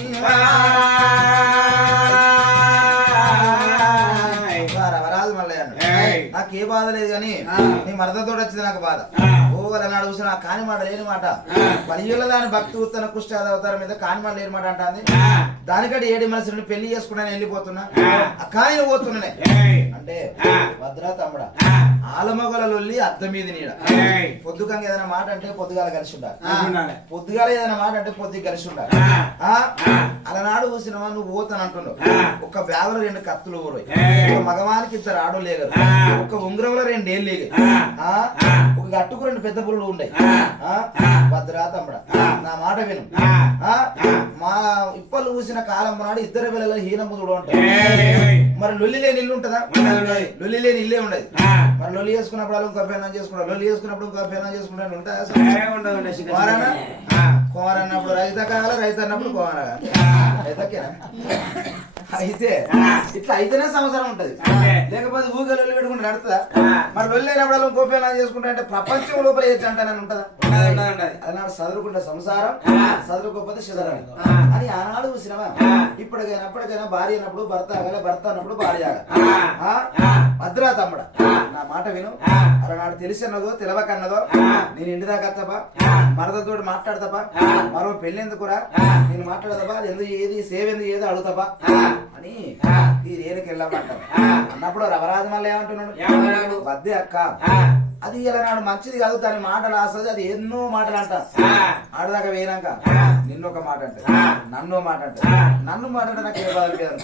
వరాజు మల్లయ్య నాకు ఏ బాధ లేదు కానీ నీ మరదతో వచ్చింది నాకు బాధ ఓ అని అడుగుతున్నా నాకు కాని మాట లేని మాట పదివేల దాని భక్తి ఉత్తన కుష్ట అవతారం మీద కాని మాట లేని మాట అంటుంది దానికంటే ఏడు మనసుని పెళ్లి చేసుకున్నాను వెళ్ళిపోతున్నా కానీ నువ్వు పోతున్నానే అంటే భద్రా తమ్ముడా ఆలమొగల లొల్లి అద్దం మీద నీడ పొద్దుకంగా ఏదైనా మాట అంటే పొద్దుగాల కలిసి ఉండాలి పొద్దుగాల ఏదైనా మాట అంటే పొద్దు కలిసి ఉండాలి అలనాడు చూసినవా నువ్వు పోతాను అంటున్నావు ఒక బ్యాగులో 2 కత్తులు ఊరు మగవానికి 2 ఆడోళ్ళు లేగరు ఒక ఉంగరంలో 2 ఏళ్ళు లేగరు ఒక గట్టుకు 2 పెద్ద పురులు ఉన్నాయి భద్రా తమ్ముడా నా మాట విను మా ఇప్పలు ఊసిన కాలం నాడు 2 పిల్లల హీనము చూడ ఉంటారు మరి లొల్లి లేని ఇల్లు ఉంటుందా లొల్లి లేని ఇల్లే ఉండదు మరి లొల్లి చేసుకున్నప్పుడు ఇంకో పేనం చేసుకుంటారు లొల్లి చేసుకున్నప్పుడు ఇంకో పేనం చేసుకుంటారు ఉంటాయా కోర అన్నప్పుడు రైత కావాలి రైతు అన్నప్పుడు కోర రైతకేనా అయితే ఇట్లా అయితేనే సంవత్సరం ఉంటది లేకపోతే ఊగే లొల్లి పెట్టుకుంటే నడుతుందా మరి లొల్లి అయినప్పుడు ఇంకో పేనం చేసుకుంటా అంటే ప్రపంచం లోపల ఏది అంటానని ఉంటదా అన్నాడు చదువుకుంటే సంసారం చదువుకోకపోతే శిదరం అని ఆనాడు చూసినవా ఇప్పటికైనా అప్పటికైనా భార్య అన్నప్పుడు భర్త ఆగలే భర్త అన్నప్పుడు భార్య భద్రా తమ్ముడా నా మాట విను అలా నాడు తెలిసిన్నదో తెలవకన్నదో నేను ఇంటి దాకా వస్తాపా మరదతో మాట్లాడతాపా మరో పెళ్లి ఎందుకురా నేను మాట్లాడతాపా ఎందుకు ఏది సేవ ఎందుకు ఏదో అడుగుతాపా అని ఈ రేణుకి వెళ్ళమంటారు అన్నప్పుడు రవరాజు మళ్ళీ ఏమంటున్నాడు వద్దే అక్క అది ఇలా నాడు మంచిది కాదు దాని మాటలు ఆస్తుంది అది ఎన్నో మాటలు అంట ఆడదాకా వేయనాక నిన్నొక మాట అంటే నన్ను మాట అంటే నన్ను మాట అంటే నాకు ఏ బాధ లేదు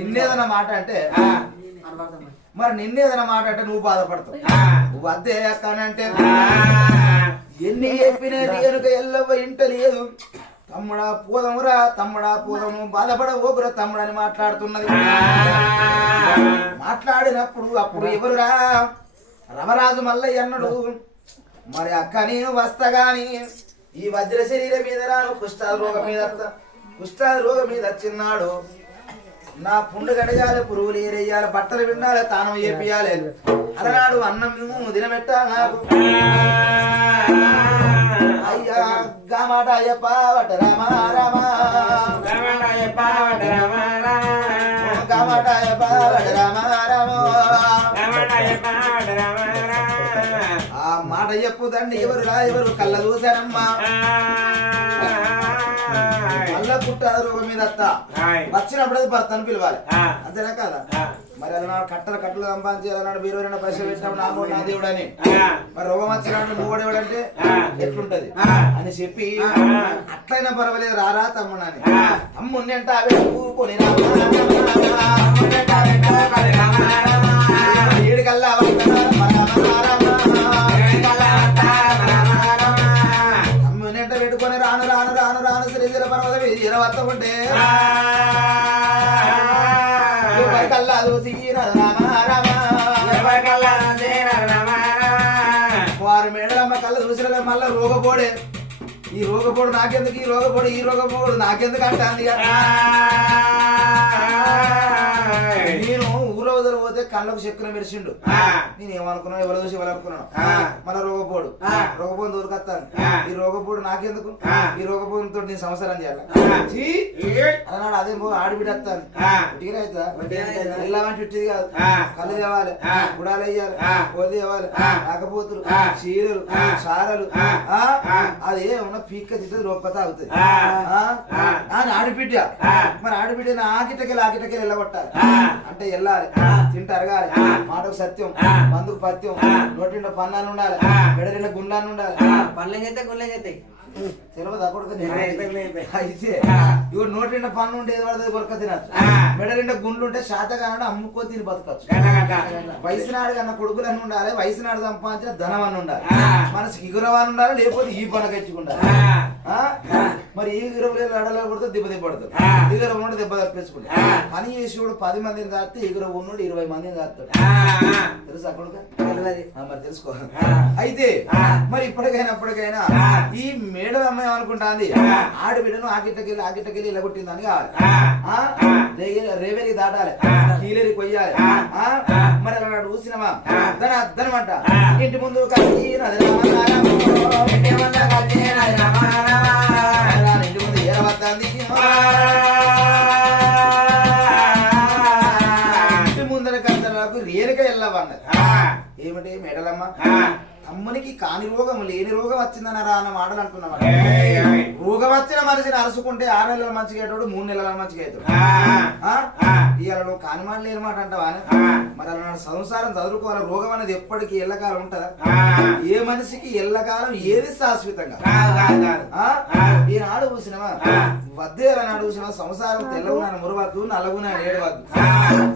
నిన్నేదన్నా మాట అంటే మరి నిన్నేదన్నా మాట అంటే నువ్వు బాధపడతావు నువ్వు అద్దే అక్క అంటే ఎన్ని చెప్పినది కనుక ఎల్లవ ఇంట లేదు తమ్ముడా పోదమురా తమ్ముడా పోదము బాధపడ ఓకురా తమ్ముడని మాట్లాడుతున్నది. మాట్లాడినప్పుడు అప్పుడు ఎవరురా రమరాజు మల్లయ్య అన్నాడు. మరి అక్క నేను వస్తా గాని ఈ వజ్ర శరీరం మీద రాను కుష్ఠాది రోగం మీద వచ్చిన్నాడు. నా పుండు గడగాలి పురుగులు ఏరేయాలి బట్టలు వినాలి తానం చేపియాలి అలనాడు అన్నం దినమెట్టాలి నాకు. అయ్యా గామాట అయ్యప్ప వట రామ రామ గామాట అయ్యప్ప వట రామ రామ ఆ మాట చెప్పుదండి ఎవరు కళ్ళ చూశానమ్మా కళ్ళ పుట్టాది రోగం మీద అత్త వచ్చినప్పుడు అది భర్తను పిలవాలి అంతేనా కదా. మరి అలనాడు కట్టలు సంపాదించాలన్నాడు మీరు ఎవరైనా పైసలు పెట్టినప్పుడు నాకు నా దేవుడు అని. మరి రోగం వచ్చినప్పుడు నువ్వు ఎవడంటే ఎట్లుంటది అని చెప్పి అట్లయినా పర్వాలేదు రారా తమ్ముడు అని అమ్ముండి అంటే అవే ఊరుకొని ఏడుకల్లా అమ్మునింట పెట్టుకొని రాను రాను రాను రాను శ్రీశైల పర్వతం వత్త ఉంటే కల్లా చూసి వారు మేడలమ్మ కళ్ళ చూసిన మళ్ళా రోగపోడే ఈ రోగపోడు నాకెందుకు ఈ రోగపోడు నాకెందుకు అంటాంది. నేను ఊరో వదిలి పోతే కళ్ళకు చక్కెర మెరిసిండు. నేను ఏమనుకున్నాను ఎవరు చూసి ఎవరనుకున్నాను మన రోగపోడు దొరకత్తాను. ఈ రోగపోడు నాకెందుకు ఈ రోగపోడుతో నేను సంవత్సరం చేయాలి అన్నాడు. అదే ఆడిబిడ్డ వస్తాను ఉట్టిగా అవుతుందా వెళ్ళామంటే ఉట్టిది కాదు. కళ్ళు తేవాలి గుడాలు వేయాలి కోది తేవాలి రాకపోతులు చీరలు సారలు అది ఏమన్నా పీక్క తింటే రొప్పత అవుతుంది అని ఆడిబిడ్డ. మరి ఆడిబిడ్డ ఆకిటకెళ్ళి వెళ్ళగొట్టాలి అంటే వెళ్ళాలి తింటారు కాదు మాటకు సత్యం మందుకు పత్యం నోటిండ పన్నాలు ఉండాలి మెడలిండ గుండాలు ఉండాలి గుళ్ళైతే తెలియదా కొడుకు అయితే ఇవి నోటిండ పన్ను ఉంటే ఏది పడుతుంది కొరక తినచ్చు. మెడలిండ గుండ్లు ఉంటే శాత కానడు అమ్ముకో తిని బతకచ్చు. వయసునాడు కన్నా కొడుకులన్నీ ఉండాలి వయసునాడు సంపాదించిన ధనం అని ఉండాలి మనసుకి ఇగురవాన్ని ఉండాలి లేకపోతే ఈ పనకెచ్చుకుండాలి. మరి ఈ గిరవలే లడలో కొడితే దెబ్బ పడుతుంది ఇగుర ఉన్నట్టు దెబ్బ తప్పించుకుంటాడు. పని చేసి కూడా 10 మందిని తాగితే ఇగుర ఉన్నోడు 20 మందిని తాగుతాడు తెలుసా కొడుకు మరి తెలుసుకో. అయితే మరి ఇప్పటికైనా ఈ మేడం అమ్మాయి అనుకుంటాంది ఆడబిడ్డను ఆకిట్టకెళ్ళి ఇలా కొట్టిందని కావాలి రేవేరి దాటాలి కీలేరి కొయ్యాలి. మరి అలా చూసినవా అద్దనమాట ఇంటి ముందు ఇంటి ముందు ఏరవద్దాంది ఇంటి ముందర కథలకు రేణుక వెళ్ళవన్నది. ఏమిటి మేడలమ్మ అమ్మనికి కాని రోగం లేని రోగం వచ్చిందనరా అన్న మాటలు అంటున్నాం. రోగం వచ్చిన మనిషిని అరుచుకుంటే 6 నెలల మంచిగా 3 నెలల మంచిగా ఇవాళ నువ్వు కాని మాట లేని మాట అంటావా. మరి అలా సంసారం చదువుకోవాలి. రోగం అనేది ఎప్పటికీ ఎల్లకాలం ఉంటుందా? ఏ మనిషికి ఎల్లకాలం ఏది శాశ్వతంగా ఈనాడు చూసినవా వద్దేనాడు చూసినా సంసారం తెల్లగున మురవద్దు నల్లగున ఏడవద్దు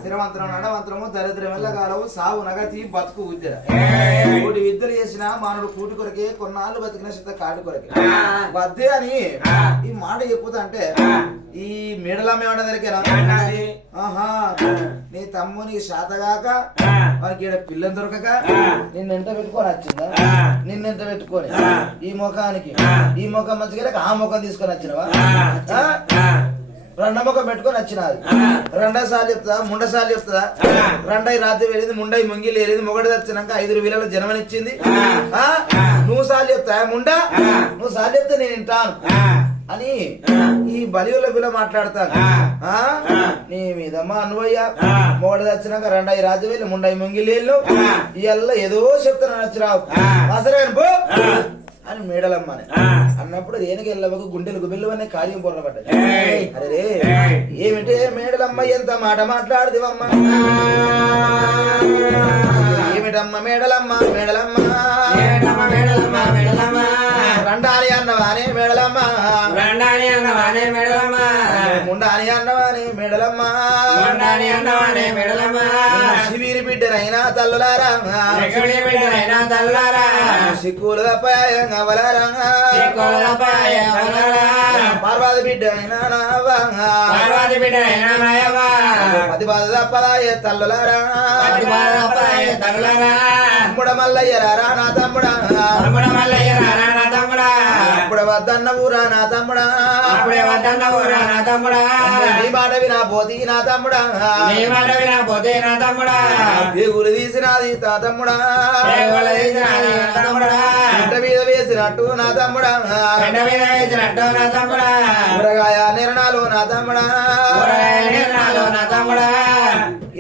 స్థిరవంతరం నడవంతరము దరిద్రం ఎల్లకాలము సాగు నగతి బతుకు విద్య కోటి విద్యలు చేసిన మానవుడు కూటి కొరకే కొన్నాళ్ళు బతికిన సిద్ధ కాటి కొరకే వద్దే అని ఈ మాట చెప్పుతా అంటే ఈ మేడలమ్మ ఏమన్నా దరికేనా నీ తమ్ముని శాతగాక మనకి ఈడ పిల్లని దొరకక నిన్నెంత పెట్టుకొని వచ్చిందా నిన్నెంత పెట్టుకొని ఈ ముఖానికి ఈ ముఖం మంచిగా ఆ ముఖం తీసుకొని వచ్చినవా రెండో ముఖం పెట్టుకొని వచ్చినది 2 సార్లు చెప్తా 3 సార్లు చెప్తుందా 2 రాత్రి వెళ్ళింది ముండై ముంగిలి వెళ్ళింది మొగడు వచ్చినాక 5 వేల జన్మనిచ్చింది నువ్వు సార్లు చెప్తా ముండా నువ్వు సార్లు చెప్తే నేను వింటాను అని ఈ బలియుల బిల మాట్లాడతాను. నీ మీదమ్మా అనువయ్యా మొగడు వచ్చినాక 2 రాత్రి వెళ్ళి ముండై ముంగిలి వెళ్ళు ఇవల్ల ఏదో చెప్తాను నచ్చిరావు అసలు అని మేడలమ్మని అన్నప్పుడు దేనికి వెళ్ళవకు గుండెలు గుబెల్లు అనే కార్యం పొరపడ్డది. అరే ఏమిటే మేడలమ్మ ఎంత మాట మాట్లాడుదివమ్మ ఏమిటమ్మ మేడలమ్మ రండాలి అన్నవానే మేడలమ్మ ముండాని అన్నవాని మెడలమ్మ శిబిరి బిడ్డనైనా తల్లులారా సిక్కులు అవలారా పార్వతి బిడ్డ అయినా పది బాధ తప్పదాయ తల్లులారా తమ్ముడ మల్లయ్యరారా నా తమ్ముడా అప్పుడు వద్దన్న ఊరా నా తమ్ముడా నీ మాట వినా పోతి నా తమ్ముడా పేగులు తీసినది తా తమ్ముడా ఎండ మీద వేసినట్టు నా తమ్ముడా కూరగాయ నిర్ణాలు నా తమ్ముడా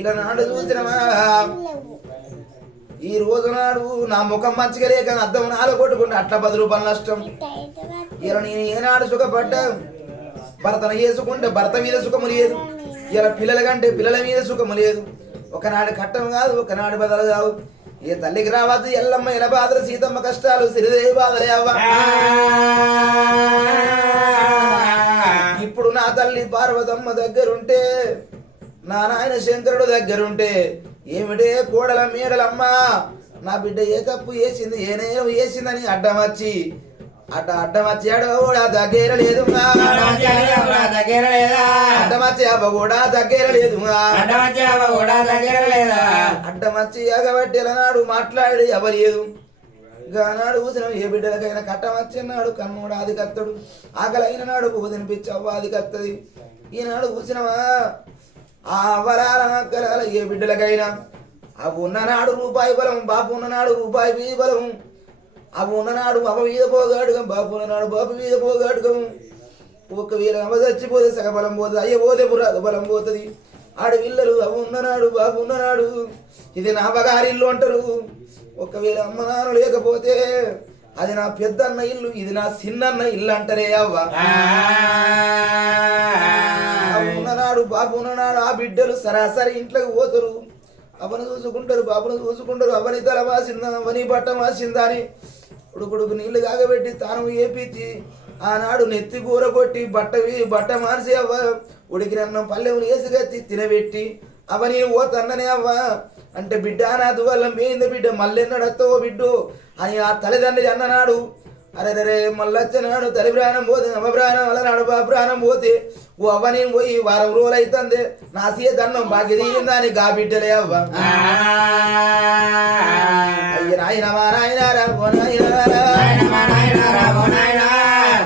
ఇలా నాడు చూసినమా ఈ రోజు నాడు నా ముఖం మంచిగా లేక అద్దం నాలుగు కొట్టుకుంటే అట్లా 10 రూపాయలు నష్టం. ఇలా నేను ఏనాడు సుఖపడ్డా భర్తను చేసుకుంటే భర్త మీద సుఖము లేదు, ఇలా పిల్లల కంటే పిల్లల మీద సుఖము లేదు. ఒకనాడు కట్టం కాదు, ఒకనాడు బదలు కాదు. ఏ తల్లికి రావద్దు ఎల్లమ్మ ఇలా బాధలు, సీతమ్మ కష్టాలు, సిరిదేవి బాధలే అవ్వ. ఇప్పుడు నా తల్లి పార్వతమ్మ దగ్గరుంటే, నా నాయన శంకరుడు దగ్గరుంటే, ఏమిటే కోడల మేడలమ్మా నా బిడ్డ ఏ తప్పు చేసింది ఏనేమో చేసిందని అడ్డం వచ్చి అడ్డమచ్చాడు దగ్గర లేదు, అడ్డమచ్చి అవ్వ కూడా దగ్గర లేదు, అడ్డమచ్చి ఎగబట్టెల నాడు మాట్లాడి ఎవలేదు. గానాడు చూసిన ఏ బిడ్డలకైనా కట్టమచ్చినాడు కన్నుడు అది కత్తడు, ఆకలైన నాడు పువ్వు తినిపించవ్వ అది కత్తది. ఈనాడు చూసినవా ఆ అవ్వలాల అక్కలాల ఏ బిడ్డలకైనా అవి ఉన్ననాడు రూపాయి బలం, బాపు ఉన్ననాడు రూపాయి వీధి బలం. అవి ఉన్ననాడు అవ వీధ పోగాడుగం, బాపు ఉన్ననాడు బాపు వీధ పోగాడుగం. ఒకవేళ అవ చచ్చిపోతే సగ బలం పోతుంది, అయ్య పోతే పురాగ బలం పోతుంది. ఆడపిల్లలు అవి ఉన్ననాడు బాపు ఉన్ననాడు ఇది నా బగారిల్లు అంటారు. ఒకవేళ అమ్మ నాన్న లేకపోతే అది నా పెద్దన్న ఇల్లు, ఇది నా చిన్నన్న ఇల్లు అంటారే అవ్వ. ఉన్ననాడు బాబు ఉన్ననాడు ఆ బిడ్డలు సరాసరి ఇంట్లోకి పోతారు, అవని చూసుకుంటారు, బాబును చూసుకుంటారు. అవని తల మాసిందా, అవని బట్ట మాసిందా అని ఉడుకుడుకు నీళ్లు కాగబెట్టి తాను ఏపించి ఆనాడు నెత్తి కూర కొట్టి బట్ట మార్చి అవ్వ ఉడికినన్నం పల్లెములు వేసుకొచ్చి తినబెట్టి అవని ఓ తన్ననే అవ్వ అంటే బిడ్డ నాదు వల్ల మేయింది బిడ్డ మళ్ళెన్నడత్తో బిడ్డు అని ఆ తల్లిదండ్రులు అన్ననాడు. అరే మళ్ళొచ్చనాడు తల్లి ప్రాణం పోతే అమ్మ ప్రాణం అలనాడు బా ప్రాణం పోతే ఓ అవ్వ నేను పోయి వారం రోజులు అవుతుంది నా సీతన్నం బాకి తీరిందా అని గా బిడ్డలే అవ్వ. అయ్య నాయనమా నాయనారా ఓ నాయనారా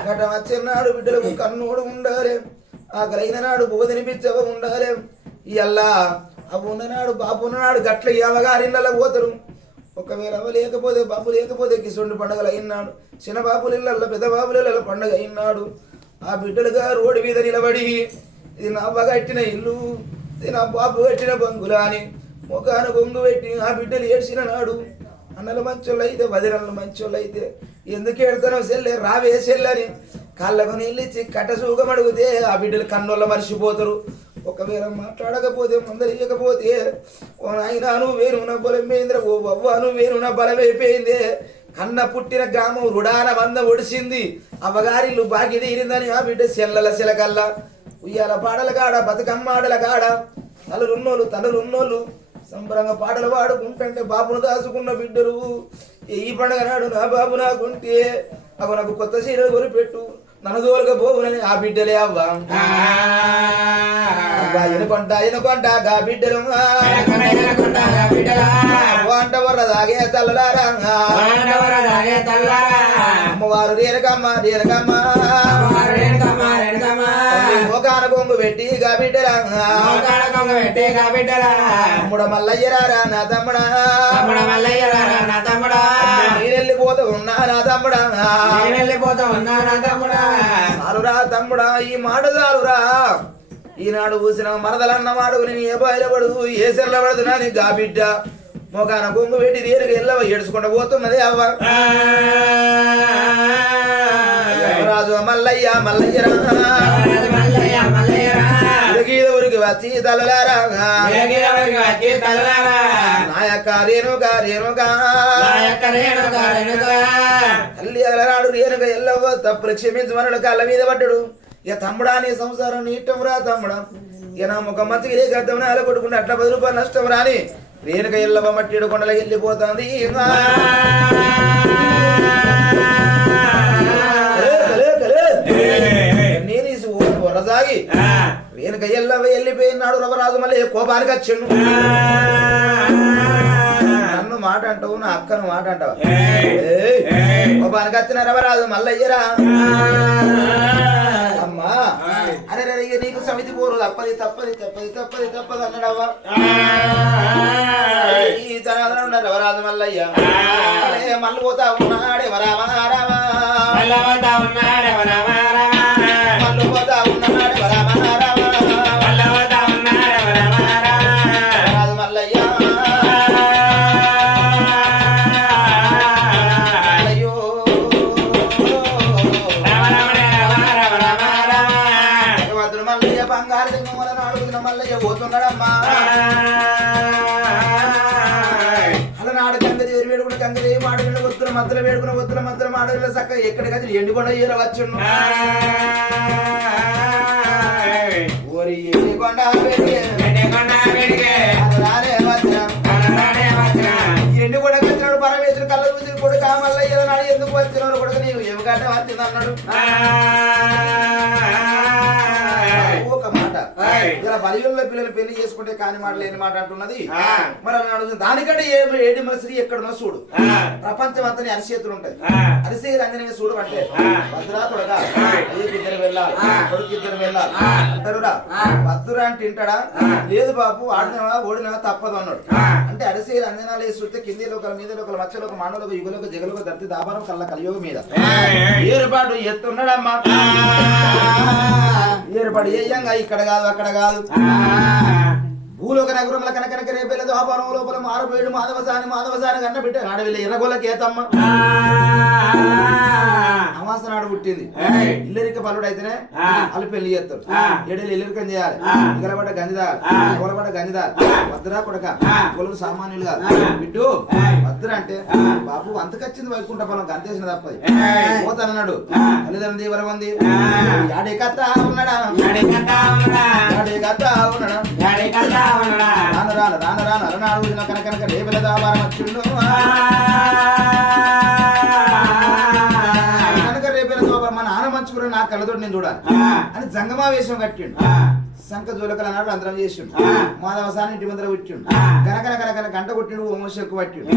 కట్టం వచ్చినాడు బిడ్డలకు కన్నుడు ఉండాలి, ఆకలైన నాడు బుగ తినిపించవ ఉండాలి. ఇయ్యల్లా అవి ఉన్ననాడు బాబు ఉన్ననాడు గట్ల అవ్వగారిళ్ళ పోతారు. ఒకవేళ అవ్వ లేకపోతే బాబు లేకపోతే కిసొండి పండుగలు అయినాడు, చిన్న బాబుల ఇళ్ళల్లో పెద్ద బాబుల ఇళ్ళ పండుగ అయినాడు. ఆ బిడ్డలుగా రోడ్డు మీద నిలబడి ఇది నా అవ్వ కట్టిన ఇల్లు, ఇది నా బాబు కట్టిన బంగులా అని ముఖాన బొంగు పెట్టి ఆ బిడ్డలు ఏడ్చిన నాడు. అన్నలు మంచోళ్ళు అయితే వదినలు మంచోళ్ళు అయితే ఎందుకు ఏడతానో సెల్లే రావే సెల్లని కాళ్ళకు నీళ్ళిచ్చి కట్ట సూగం అడిగితే ఆ బిడ్డలు కన్నోళ్ళ మర్చిపోతారు. ఒకవేళ మాట్లాడకపోతే మందలియకపోతే ఓ నాయన నువ్వు వేరున బలమైందిరా, ఓ అవ్వ నువ్వు వేరున బలమైపోయింది. కన్న పుట్టిన గ్రామం రుడాన వంద ఒడిసింది, అవ్వగారిల్లు బాకి తీరిందని ఆ బిడ్డ సెల్లల సెలకల్లా ఉయ్యాల పాటల కాడ బతుకమ్మాడల కాడ తలరున్నోళ్ళు సంబరంగా పాటలు పాడుకుంటుంటే బాబును దాచుకున్న బిడ్డలు ఈ పండుగ నాడు నా బాబు నాకుంటే అవి నాకు కొత్త చీరలు కొనిపెట్టు నన్ను దోలుగా పోవునని ఆ బిడ్డలే అవ్వ. ఎనుకొంట గా బిడ్డలు వంట వర్ర దాగే తల్లలారా అమ్మవారు రేరకమ్మ మోకాన కొంగు పెట్టి గా బిడ్డలా తమ్ముడ మల్లయ్యరారా నా తమ్ముడా నేనెళ్ళిపోతా ఉన్నా నా తమ్ముడా చాలురా తమ్ముడా ఈ మాట చాలురా. ఈనాడు చూసిన మరదలన్న మాటకు నేను ఏ బాయిల పడదు ఏ సెల్ల పడదు నాని గా బిడ్డ మొకాన కొంగు పెట్టి రేరుగా ఎల్లవ ఏడుచుకుంటూ పోతున్నది అవ్వ. రాజు మల్లయ్యరా ఊరికి వచ్చి తలలారా నాయక రేణుగా తల్లి అలనాడు రేణుగా ఎల్లవ తప్పులు క్షమించమనుడు కళ్ళ మీద పడ్డాడు. ఇక తమ్ముడా నీ సంసారం నీ ఇష్టం రా తమ్ముడా ఇక నా ముఖం మతికి లేక అర్థం అలా కొట్టుకుంటే అట్లా 10 రూపాయలు నష్టం రాని రేణుక ఎల్లవ మట్టి కొండలకి వెళ్ళిపోతుంది వరసాగి రేణుక ఎల్లవ వెళ్ళిపోయినాడు రవరాజు మళ్ళీ కోపానికి వచ్చిండు నన్ను మాట అంటావు నా అక్కను మాట అంటావు కోపానికి వచ్చిన రవరాజు మల్లయ్యరా అమ్మా అరే రే నీకు సమితి పోరు తప్పది తప్పది తప్పది తప్పది తప్పదు అన్నాడవ్వా ఈ తన రవరాజు మల్లయ్య మల్లు పోతా ఉన్నాడే వరావా రావా మల్లు పోతా ఉన్నాడే వరావా రవరాజు మల్లయ్య అయ్యో భగవంతుడు మల్లయ్య బంగారు దిమ్మలను అడుగుతున్న మల్లయ్య పోతున్నాడమ్మా అలనాడు గంగది వేడుకున్న గంగది మాడగండి వస్తున్న మధ్యలో వేడుకున్న వస్తున్న మధ్యలో మాడగల చక్క ఎక్కడి గది ఎండుకొండ వచ్చును ఓరి ఎండుకొండ ఎండుకొండ వచ్చినాడు పరమేశ్వరు కళ్ళ చూసి కొడుకు మల్లయ్య నాడు ఎందుకు వచ్చినాడు కొడుకు నీవు ఏమికంటే వచ్చింది అన్నాడు ఒక మాట ఇలా బలియుల్లో పిల్లలు పెళ్లి చేసుకుంటే కాని మాట లేని మాట అంటున్నది మరి అన్నాడు దానికంటే ఏడి మనిషి ఎక్కడున్నా చూడు ప్రపంచం అంతా అరిచేతులు ఉంటాయి అరిసే రంజనే చూడు అంటే భద్రాతుడగా అయ్యకి ఇద్దరు వెళ్ళాలి కొడుకు ఇద్దరు వెళ్ళాలి అంటారురా భద్రురా అంటే తింటాడా లేదు బాబు ఆడినవా ఓడినవా తప్పదు అన్నాడు అంటే అరిసే రంజనాలు వేసి చూస్తే కింది లోకల మీద లోకల మచ్చలోక మానవులకు యుగలోక జగలకు దర్తి దాబారం కళ్ళ కలియోగం మీద ఏర్పాటు ఎత్తున్నాడమ్మా ఏర్పాటు ఏయంగా ఇక్కడ కాదు అక్కడ కాదు భూలోక నగరంలో కనకనక రేపేల దోపారం లోపల మారబోయేడు మాధవసాని కన్న బిడ్డ ఆడవిల్ల ఎర్రగోళ్ళకి ఏతమ్మ అమాస నాడు పుట్టింది ఇల్లరిక పల్లుడు అయితేనే వాళ్ళు పెళ్లి చేస్తారు ఏడేళ్ళు ఇల్లరికం చేయాలి ఇగలబడ్డ గంజిదాలు ఎవరబడ్డ గంజిదాలు భద్రా కొడక కొలువు సామాన్యులు కాదు బిడ్డు భద్ర అంటే బాబు అంతకొచ్చింది వైకుంఠ పొలం గంతేసిన తప్పది పోతానన్నాడు తల్లిదండ్రులు దీవరం ఉంది యాడే కథ ఉన్నాడా రాను అలనాడు కనకనక రేపల దాబారం వచ్చిండు కనుక రేపల దాబారం మన ఆన మంచుకుని నా కళ్ళతోటి నేను చూడాలి అని జంగమావేశం కట్టిండు శంఖ జోలకల నాడు అందరం చేసిండు మాధవసాని ఇంటి ముందర పుట్టిండు కనకన గంట కొట్టిండు ఓమశక్కు పట్టిండు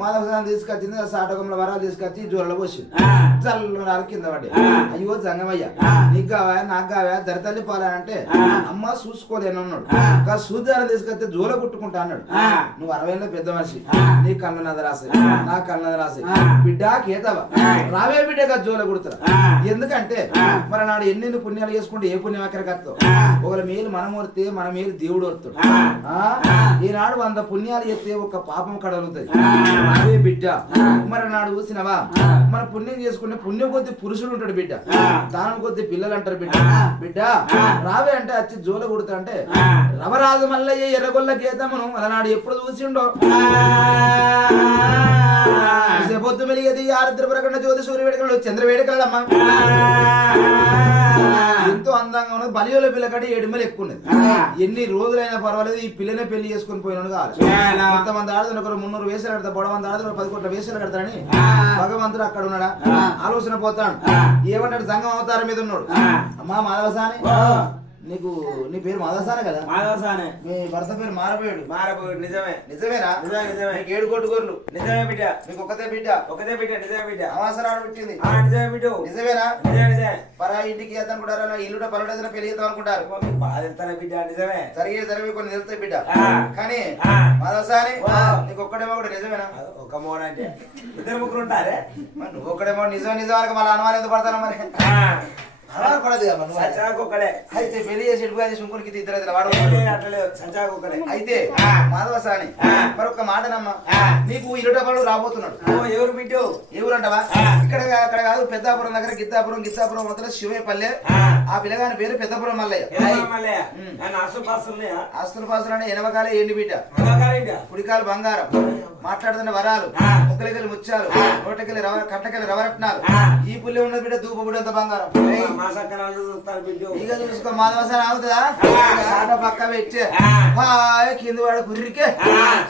మాధవసాని తీసుకొచ్చింది సాటకంలో వరాలు తీసుకొచ్చి జోలలో పోసిండు చల్లు కింద పడ్డాయి అయ్యో జంగమయ్య నీకు కావా నాకు కావా దరితల్లి పాలంటే అమ్మ చూసుకోలేను అన్నాడు సూదారం తీసుకొస్తే జోల కుట్టుకుంటా అన్నాడు నువ్వు 60 పెద్ద మనిషి నీ కళ్ళ నది రాసి నా కళ్ళ నది రాసి బిడ్డ కేతవా రావే బిడ్డగా జోల కుడుతురా ఎందుకంటే మరి నాడు ఎన్ని పుణ్యాలు చేసుకుంటే ఏ పుణ్యం ఎక్కడికి వస్తావు ఒకరి మేలు మనమూర్తి మన మేలు దేవుడు వస్తాడు ఈనాడు 100 పుణ్యాలు చేస్తే ఒక పాపం కడలుతుంది అదే బిడ్డ మరి నాడు చూసినవా మన పుణ్యం చేసుకుంటే పుణ్యం కొద్ది పురుషుడు ఉంటాడు బిడ్డ దాని కొద్ది పిల్లలు అంటారు బిడ్డ బిడ్డ రావే అంటే వచ్చి జోల కుడుతా అంటే రవరాజు మల్లయ్య ఎర్రగొల్ల గీతమును అలనాడు ఎప్పుడు చూసిండో పొద్దు మెలిగేది ఆరుద్ర ప్రకండ జ్యోతి సూర్య వేడుకలు చంద్ర వేడుకలమ్మా ఎంతో అందంగా ఉన్నది బలియోల పిల్లకడి 7 మెలు ఎక్కువ ఉన్నది ఎన్ని రోజులైనా పర్వాలేదు ఈ పిల్లనే పెళ్లి చేసుకుని పోయినాడు కాదు కొంతమంది ఆడదని ఒకరు 300 వేసాలు కడతా పొడవంది ఆడదని 10 కోట్ల వేసాలు కడతారని భగవంతుడు అక్కడ ఉన్నాడా ఆలోచన పోతాడు ఏమంటాడు సంఘం అవతారం మీద ఉన్నాడు అమ్మా మాధవసాని నీకు నీ పేరు మాధవసానే కదా మాధవసానే మీ భర్త పేరు మారబోయేడు నిజమే నిజమేనా నిజమే నీకు 7 కోటి గొర్రెలు నిజమే బిడ్డ నీకు ఒకతే బిడ్డ నిజమే బిడ్డ అవసరాలు పుట్టింది నిజమే బిడ్డ నిజమేనా నిజమే పరా ఇంటికి అనుకుంటారా ఇల్లుడ పర్వాలేదు పెళ్లి చేద్దాం అనుకుంటారు బాధ బిడ్డ నిజమే జరిగే కొన్ని నిలుస్తాయి బిడ్డ కానీ మాధవసాని నీకు ఒక్కడేమో కూడా నిజమేనా ఒక మోడ అంటే 2 ముగ్గురు ఉంటారే నువ్వు ఒక్కడేమో నిజం వరకు మళ్ళీ అనుమానం ఎందుకు పడతాను మరి పడదు అయితే పెళ్లి చేసి శుంకునికి ఇద్దరు వాడు అయితే మాధవసాని మరొక మాటనమ్మా నీకు ఇరుటపడు రాబోతున్నాడు ఎవరు బిడ్డు ఎవరంటవా ఇక్కడ అక్కడ కాదు పెద్దాపురం దగ్గర గిత్తాపురం మొదల శివపల్లె ఆ పిల్లగాని పేరు పెద్దపురం మల్లయ్య ఆస్తుల పాసులు అంటే ఎనవకాలే ఎండి బిడ్డ కుడికాలు బంగారం మాట్లాడుతున్న వరాలు ముక్కలకెళ్ళి ముత్యాలు నోటకెళ్ళి కట్టకెళ్ళి రవరత్నాలు ఈ పుల్లి ఉన్న బిడ్డ దూపబుడి అంత బంగారం మా సక్కనాలు చూస్తారు బిడ్డ ఇక చూసుకో మాధవసారి అవుతుందా ఆట పక్క పెట్టి కింద వాడు కుర్రికే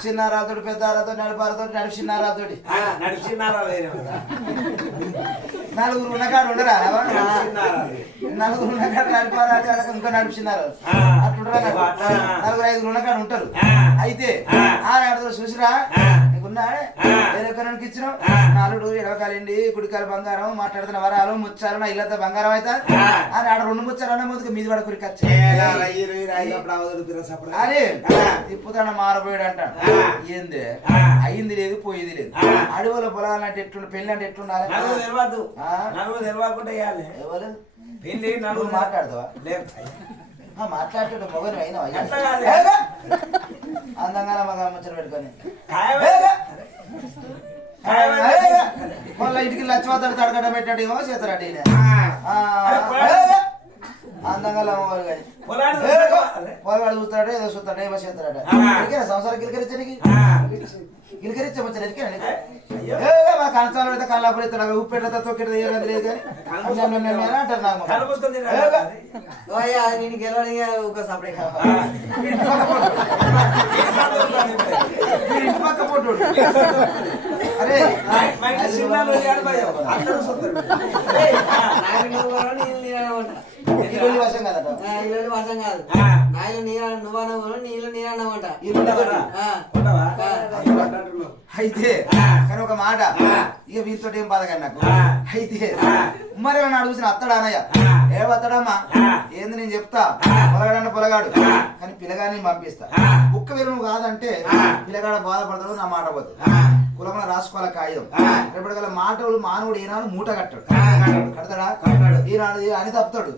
చిన్నారాతోటి పెద్దారాతో నడిపారతోటి నడిపి చిన్నారాతోటి నడిచిన్నారా వేరే నలుగురు ఉన్నకాడు ఉండరా నలుగురు ఉన్నకాడు నడిపారాడు ఇంకా నడిపిస్తున్నారు అట్లుంటారా నలుగురు ఐదుగురు ఉన్నకాడు ఉంటారు అయితే ఆనాడు చూసిరా నీకున్నా వేరొకరికి ఇచ్చినాం నాలుగు ఎడవకాలండి కుడికాలు బంగారం మాట్లాడుతున్న వరాలు ముచ్చారు నా ఇల్లంతా బంగారం అవుతా అని ఆడ రెండు ముచ్చారు అన్న ముందుకు మీది పడ కురికి అని తిప్పుతాడు మారబోయాడు అంటాడు ఏంది అయింది లేదు పోయేది లేదు అడవుల పొలాలంటే ఎట్లుండే పెళ్లి అంటే ఎట్లుండాలి ఎవరు పెళ్లి నువ్వు మాట్లాడతావా మాట్లాడతాడు మొగని అయినా అందంగా మగ ముచ్చట పెట్టుకొని మళ్ళీ ఇంటికి లచ్చమాతాడు తడగడ పెట్టాడు ఏమో చేస్తాడు ఈయన అందంగా అమ్మవారు కానీ పొలగాడు చూస్తాడు ఏదో చూస్తాడు ఏమో చేస్తాడు సంవత్సరం గిలికరించడానికి గిలికరించవచ్చు ఎదికేనా మా కనసాలు అయితే కళ్ళాపులు ఇస్తాడు ఉప్పు పెట్టా తొక్కిట లేదు కానీ అంటారు నాకు నేను గెలవని ఒక సపడే ఇంటి పక్క పోటు అరే ఇల్లు వశం కదట ఇల్లు వర్షం కాదు నాయలు నీరు నువ్వు నీళ్ళు నీరు అన్నమాట అయితే కానీ ఒక మాట ఇక వీరితో ఏం బాధ కానీ నాకు అయితే మరి నాడు చూసిన అత్తడా అనయ్య ఏ అత్తడమ్మా ఏంది నేను చెప్తా పొలగాడన్న పొలగాడు కానీ పిల్లగాని పంపిస్తా ఒక్క వేరు నువ్వు కాదంటే పిల్లగాడ బాధపడతాడు నా మాట పోతుంది కులమన రాసుకోవాలి కాగితం రేపటి గల మాటలు మానవుడు ఈనాడు మూట కట్టాడు కడతాడా ఈనాడు అని తప్పుతాడు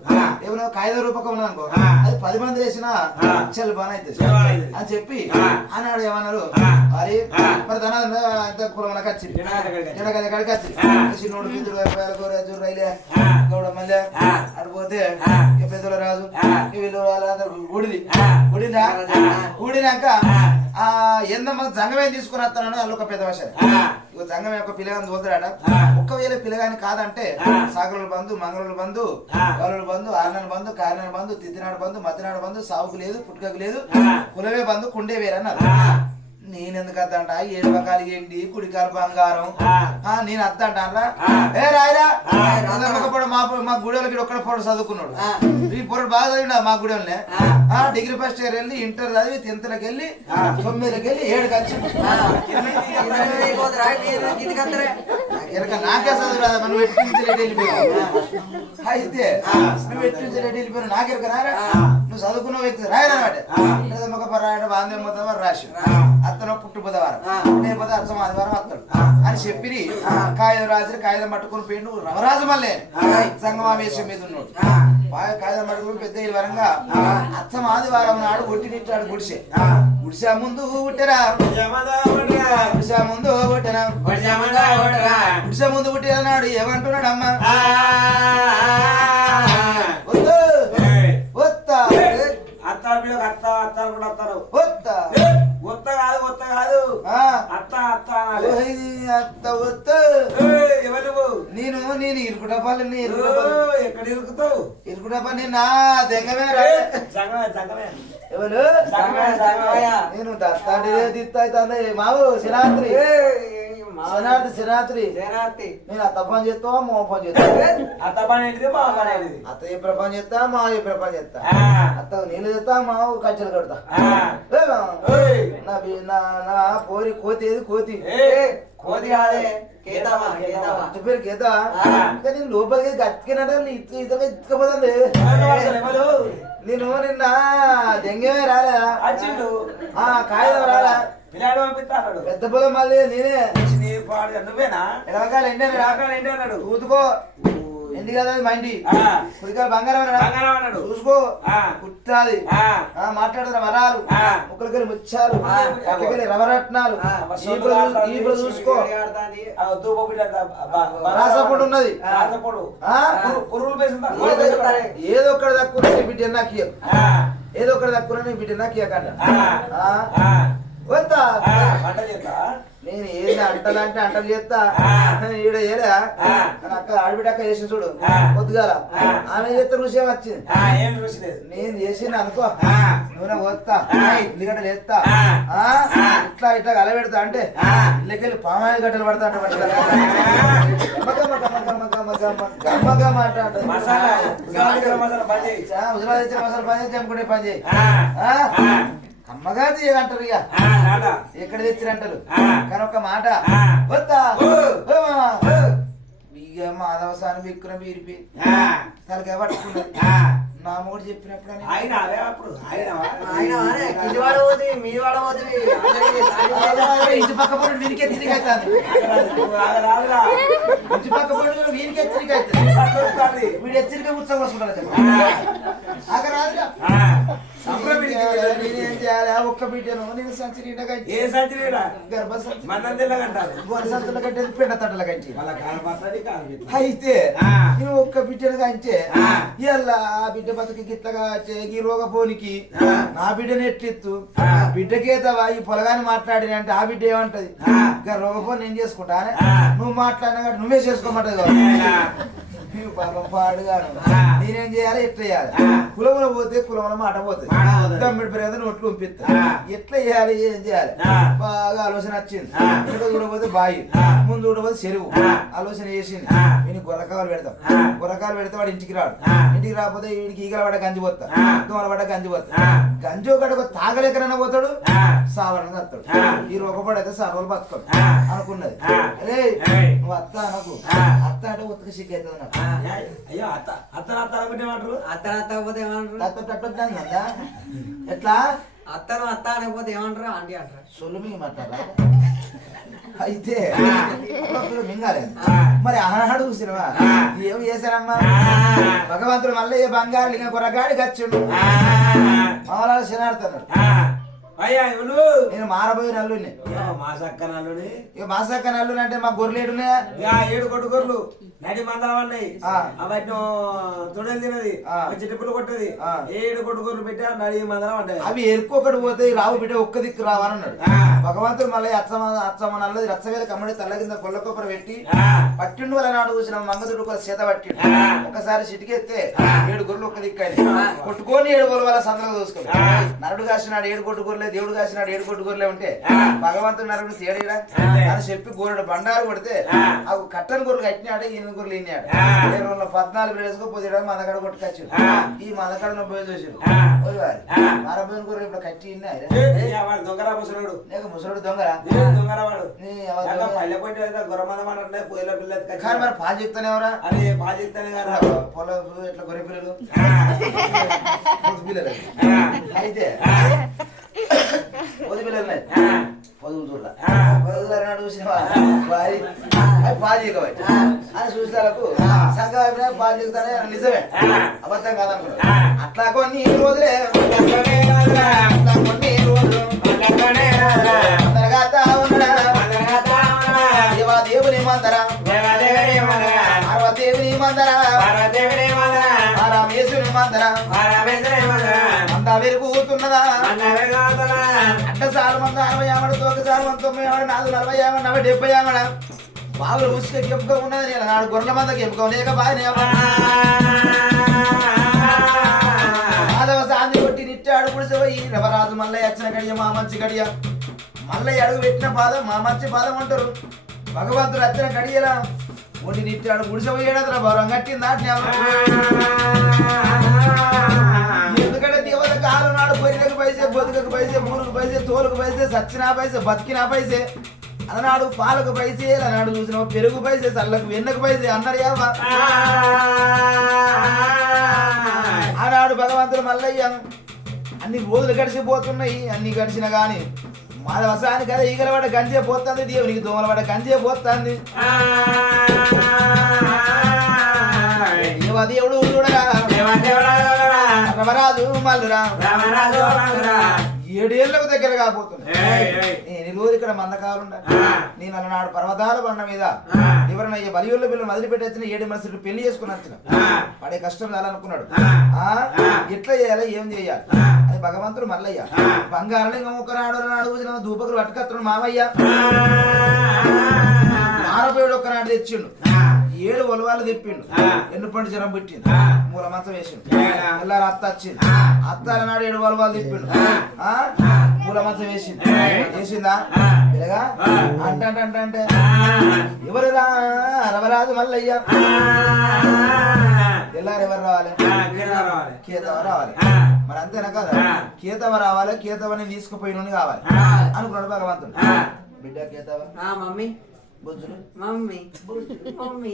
ఏమైనా కాగితం రూపకం ఉన్నదనుకో అది 10 మంది వేసినా చెల్లు పని అవుతుంది అని చెప్పి అన్నాడు ఏమన్నారు మరి మరి తన కులమనకి వచ్చింది జనగదికి వచ్చింది చిన్నోడు పిద్దుడు రైలే గౌడ మళ్ళీ అడిపోతే పెద్దల రాజు వీళ్ళు వాళ్ళందరూ ఊడినాక ఎంతమంది జంగమే తీసుకుని వస్తానని వాళ్ళు ఒక పెద్ద వర్షం ఇక జంగమే ఒక పిల్లగాని తోలుతాడ ఒక్కవేళ పిల్లగాని కాదంటే సాగరుల బంధు మంగళూరు బంధు గౌరవుల బంధు ఆరునాడు బంధు కారినాడు బంధు తిద్దినాడు బంధు మధ్యనాడు బంధు సాగుకు లేదు పుట్టుకకు లేదు కులవే బంధు కుండే వేరన్నారు నేనెందుకు అద్దంట 7 రకాలు ఏంటి కుడికాలు బంగారం నేను అద్దంటారా ఏ రాయరా మా గుడికి ఒక్కడ పొడ చదువుకున్నాడు ఈ పొరడు బాగా చదివినా మా గుడిలోనే డిగ్రీ ఫస్ట్ ఇయర్ వెళ్ళి ఇంటర్ చదివి 10th వెళ్ళి 9th వెళ్ళి 7కి వచ్చి నాకే చదువు రాదా మనం ఎట్టించి రెడ్డి వెళ్ళిపోయావు అయితే నువ్వు ఎట్టించి రెడ్డి వెళ్ళిపోయావు నాకెరకనారా నువ్వు చదువుకున్న వ్యక్తి రాయనమాట మొక్క రాయడం బాంధవ్యం మొత్తం రాసి అతను పుట్టు బుధవారం లేకపోతే అర్థం ఆదివారం అత్తడు అని చెప్పి కాగితం రాజు కాగితం పట్టుకుని పోయిండు రవరాజు మళ్ళీ సంగమావేశం మీద ఉన్నాడు కాగితం పట్టుకుని పెద్ద వరంగా అచ్చం ఆదివారం నాడు ఒట్టినిట్టాడు గుడిసె ముందు పుట్టరా గుడిసె ముందు పుట్టరా గుడిసె ముందు పుట్టిన నాడు ఏమంటున్నాడు అమ్మ నేను ఇరుకుటపాలు ఎక్కడ ఇరుకుతావు ఇరుకుటపల్లి నా దెంగమే ఎవరు నేను దత్తాడి దిత్తా మావు శనాత్రి శనాత్రి నేను అత్త పని చేస్తావా మా పని చేస్తావా అత్త ఏ ప్రపంచం చేస్తా మా ఏ ప్రపంచం చేస్తా అత్త నీళ్ళు చేస్తా మావు కచ్చలు కడతా నా పోరి కోతి ఏది కోతి పేరు కేతా నేను లోపలికి గట్టికినట్టు ఇతకపోతుంది నేను నిన్న దెంగమే రాలేదా కాగితం రాలా పెద్ద పొలం మళ్ళీ నేనే ఎడవకాలు ఎండాడు ఊతుకో ఎండి కదా మా ఇంటి కుడికాయ బంగారం అన్నాడు చూసుకో కుట్టాలి మాట్లాడుతున్న వరాలు ముక్కలకెళ్ళి ముచ్చారు అక్కడికెళ్ళి రవరత్నాలు ఇప్పుడు చూసుకో రాసపొడి ఉన్నది ఏదో ఒక్కడ తక్కువ బిడ్డ నాకు ఏదో ఒక్కడ తక్కువ బిడ్డ నాకు ఇవ్వకండి వద్దా నేను ఏది అంటలంటే అంటలు చేస్తా ఈడ ఏడా అక్క ఆడబిడ్డక్క చేసిన చూడు పొద్దుగాల ఆమె చేస్తే రుచి వచ్చింది ఏం రుచి లేదు. నేను చేసిన అనుకో నూనె పోస్తా ఉల్లిగడ్డలు వేస్తా ఇట్లా ఇట్లా కలబెడతా అంటే ఇళ్ళకెళ్ళి పామాయిల గడ్డలు పడతా అంటే మసాలా మసాలా పని చేయి. హుజరాబాద్ ఇచ్చిన మసాలా పని చేసి అమ్ముకునే పని చేయి అమ్మగా అంటారు ఇక ఎక్కడ తెచ్చిరంటారు కానీ ఒక మాట వద్దా ఇక మాధవసాన్ని బిక్కున బీరిపి తలకాయ పట్టుకున్నది నా మొగుడు చెప్పినప్పుడు ఆయన అదే అప్పుడు ఇంటి పక్క పడు వీరికి హెచ్చరిక అవుతాను ఇంటి పక్క పడు వీరికి హెచ్చరిక అవుతుంది వీడు హెచ్చరిక ఉత్సవం వస్తుంటారు అక్కడ రాదుగా నేనేం చేయాలి ఒక్క బిడ్డను నేను సంచి నిండా కంచి ఏ సంచిరా గర్భ సంచి మన తెల్లగంటారు గొర్రె సంచుల కంటే పిండ తట్టల కంచి మళ్ళా కాలపత్రది కాదు. అయితే నువ్వు ఒక్క బిడ్డను కంచే ఇలా ఆ బిడ్డ బతుకి గిట్లగా ఈ రోగపోనికి నా బిడ్డను ఎట్లెత్తు బిడ్డకేతవా ఈ పొలగాని మాట్లాడిన అంటే ఆ బిడ్డ ఏమంటది ఇంకా రోగపోని నేను చేసుకుంటానే నువ్వు మాట్లాడినా కాబట్టి నువ్వే చేసుకోమంటది కాబట్టి పాపం పాడుగాను నేనేం చేయాలి ఎట్లా చేయాలి కులముల పోతే కులముల మాట పోతుంది తమ్మిడి ప్రేత నోట్లు పంపిస్తా ఎట్లా చేయాలి ఏం చేయాలి బాగా ఆలోచన వచ్చింది వెనుక చూడబోతే బాయి ముందు చూడబోతే చెరువు ఆలోచన చేసింది వీడికి గొర్రకాలు పెడతాం గొర్రకాలు పెడితే వాడు ఇంటికి రాడు ఇంటికి రాకపోతే వీడికి ఈగల పడ్డ గంజి పోతా దోమల పడ్డ గంజి పోతా గంజి ఒకటి తాగలేకనైనా పోతాడు సావరణ వస్తాడు ఈ రోగపడైతే సర్వలు బతుకోడు అనుకున్నది అరే నువ్వు అత్త అనకు అత్త అంటే ఉత్తక సిగ్గు అవుతుంది నాకు అయ్యో అత్త అత్త అత్త అనుకుంటే ఏమంటారు అత్తకపోతే ఏమంటారు ఎట్లా అత్తను అత్త అనకపోతే ఏమంటారు ఆంటీ అంటారు సొలుమి మాట్లాడ అయితే మింగాలి మరి ఆనాడు సినిమా ఏమి చేశారమ్మా భగవంతుడు మళ్ళీ ఏ బంగారు లింగ కొరగాడికి వచ్చిండు మామూలు శనాడుతున్నాడు అయ్యా నేను మారబోయే నల్లుని మా సక్క నల్లుని ఇక మా సక్క నల్లుని అంటే మా గొర్రెలు ఉన్నాయా 7 కొట్టుకొర్లు నడి మందరం అన్నాయి అవన్నీ తొడలు తినది చిట్టుపులు కొట్టది 7 కొట్టుకొర్లు పెట్టి నడి మందరం అన్నాయి అవి ఎరుకొకటి పోతే రావు బిడ్డ ఒక్క దిక్కు రావాలన్నాడు భగవంతుడు మళ్ళీ అచ్చమ్మ నల్లది రచ్చవేల కమ్మడి తల్ల కింద కొల్లకొప్పర పెట్టి పట్టిండు వల్ల నాడు చూసిన మంగదుడు ఒక చేత పట్టిండు ఒకసారి చిటికెత్తే 7 గొర్రెలు ఒక్క దిక్కు అయింది కొట్టుకొని 7 గొర్రెల వల్ల సందలు దోసుకుంది నరుడు కాసినాడు 7 కొట్టుకొర్లే దేవుడు కాసినాడు 7 కొట్టుకొర్లే ఉంటే భగవంతుడు నరుడు తేడీరా అని చెప్పి గోరుడు బండారు కొడితే ఆ కట్టని గొర్రెలు కట్టినాడు ఈయన గొర్రెలు ఇన్నాడు 14 వేసుకోపోతే మందకాడ కొట్టుకొచ్చు ఈ మందకాడ పోయి చూసాడు మారబోయిన గొర్రెలు ఇప్పుడు కట్టి ఇన్నాడు దొంగరా ముసలుడు లేక ముసలుడు దొంగరా దొంగరవాడు పల్లె కొట్టి గొర్రె మందం అంటే పొయ్యిలో పిల్లలు కానీ మరి పాలు చెప్తానే ఎవరా అదే పాలు చెప్తానే కదా పొలం ఎట్లా గొర్రె పిల్లలు పిల్లలు అయితే పొది పిల్లలు పొదుగు చూడ పొదుగులాడు చూసినవా పాలు చెక్కబట్టి అని చూసినాలకు సంఘం పాలు చెప్తానే నిజమే అబద్ధం కాదనుకున్నాడు అట్లా కొన్ని రోజులే అట్లా కొన్ని రోజులు దేవుని మందరం దేవుని మందరం రామేశ్వరి మందరం అంతా వెలుగుతున్నదా అంటే సార్ మంద 60 ఆమడ ఒకసారి 90 ఆమడ 40 ఆమడ 70 ఆమడ బావులు ఉసుక కెంపుగా ఉన్నది నాడు గొర్రెల మంద కెంపుగా లేక బాగా మాధవ సాంది కొట్టి నిట్టాడు పుడిసిపోయి రవరాజు మళ్ళీ వచ్చిన గడియ మా మంచి గడియ మళ్ళీ అడుగు పెట్టిన పాదం మా మంచి పాదం అంటారు భగవంతుడు వచ్చిన గడియలా ఒంటి నిట్టాడు పుడిసిపోయాడు బరం కట్టింది ఎందుకంటే దేవత కాలం నాడు పొరిలకు పైసే బతుకకు పైసే మూలుకు పైసే తోలుకు పైసే సచ్చినా పైసే బతికినా పైసే అన్నాడు పాలకు పైసే అన్నాడు చూసిన పెరుగు పైసే చల్లకు వెన్నకు పైసే అన్నాడు ఆనాడు భగవంతుడు మల్లయ్య అన్ని రోజులు గడిచిపోతున్నాయి అన్ని గడిచిన గాని మాధవసాని కదా ఈగల పడ్డ గంజే పోతుంది దేవునికి దోమల పడ్డ గంజే పోతుంది దేవుడు చూడరా రమరాజు మల్లురా 7 ఏళ్ళకు దగ్గర కాబోతున్నా నేను ఈ రోజు ఇక్కడ మంద కావాలండా నేను అలనాడు పర్వతాల బండ మీద ఎవరన్నా బలియోళ్ళ పిల్లలు వదిలిపెట్టేసిన 7 మనుషులు పెళ్లి చేసుకుని వచ్చిన పడే కష్టం చాలనుకున్నాడు ఎట్లా చేయాలి ఏం చేయాలి అది భగవంతుడు మల్లయ్య బంగారలింగం ఒకనాడు నాడు దూపకులు పట్టుకత్తుడు మామయ్య నారపేడు ఒక్కనాడు తెచ్చిండు 7 ఒలవాళ్ళు తెప్పిండు ఎన్నుపండు జ్వరం పెట్టింది మూల మంచం వేసిండు ఎల్లారు అత్త వచ్చింది అత్త నాడు 7 ఒలవాళ్ళు తెప్పిండు మూల మంచం వేసింది వేసిందా ఇలాగా అంటే ఎవరురా రవరాజు మల్లయ్య ఎల్లారు ఎవరు రావాలి కేతవ రావాలి మరి అంతేనా కదా కేతవ రావాలి కేతవని తీసుకుపోయిన కావాలి అనుకున్నాడు భగవంతుడు బిడ్డ కేతవ మమ్మీ బుజ్జులు మమ్మీ మమ్మీ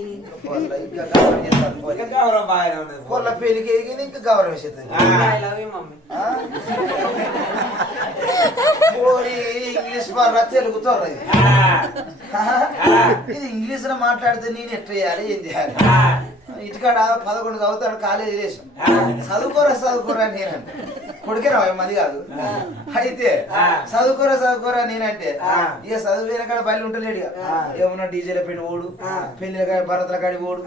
కొల్ల పెళ్లికి ఇంకా గౌరవం వేసేది I love you mummy English బాగా తెలుగుతారు ఇది ఇంగ్లీష్ లో మాట్లాడితే నేను ఎట్లా చేయాలి ఏం చేయాలి ఇటుకాడ 11 చదువుతాడు కాలేజీ చేసాం చదువుకోరా నేనంటే కొడుకేరా మంది కాదు అయితే చదువుకోరా నేనంటే ఇక చదువు వేరే కాడ బయలు ఉంటలేడు ఏమన్నా డీజేల పెళ్లి ఓడు పెళ్లి భరతల కాడి ఓడు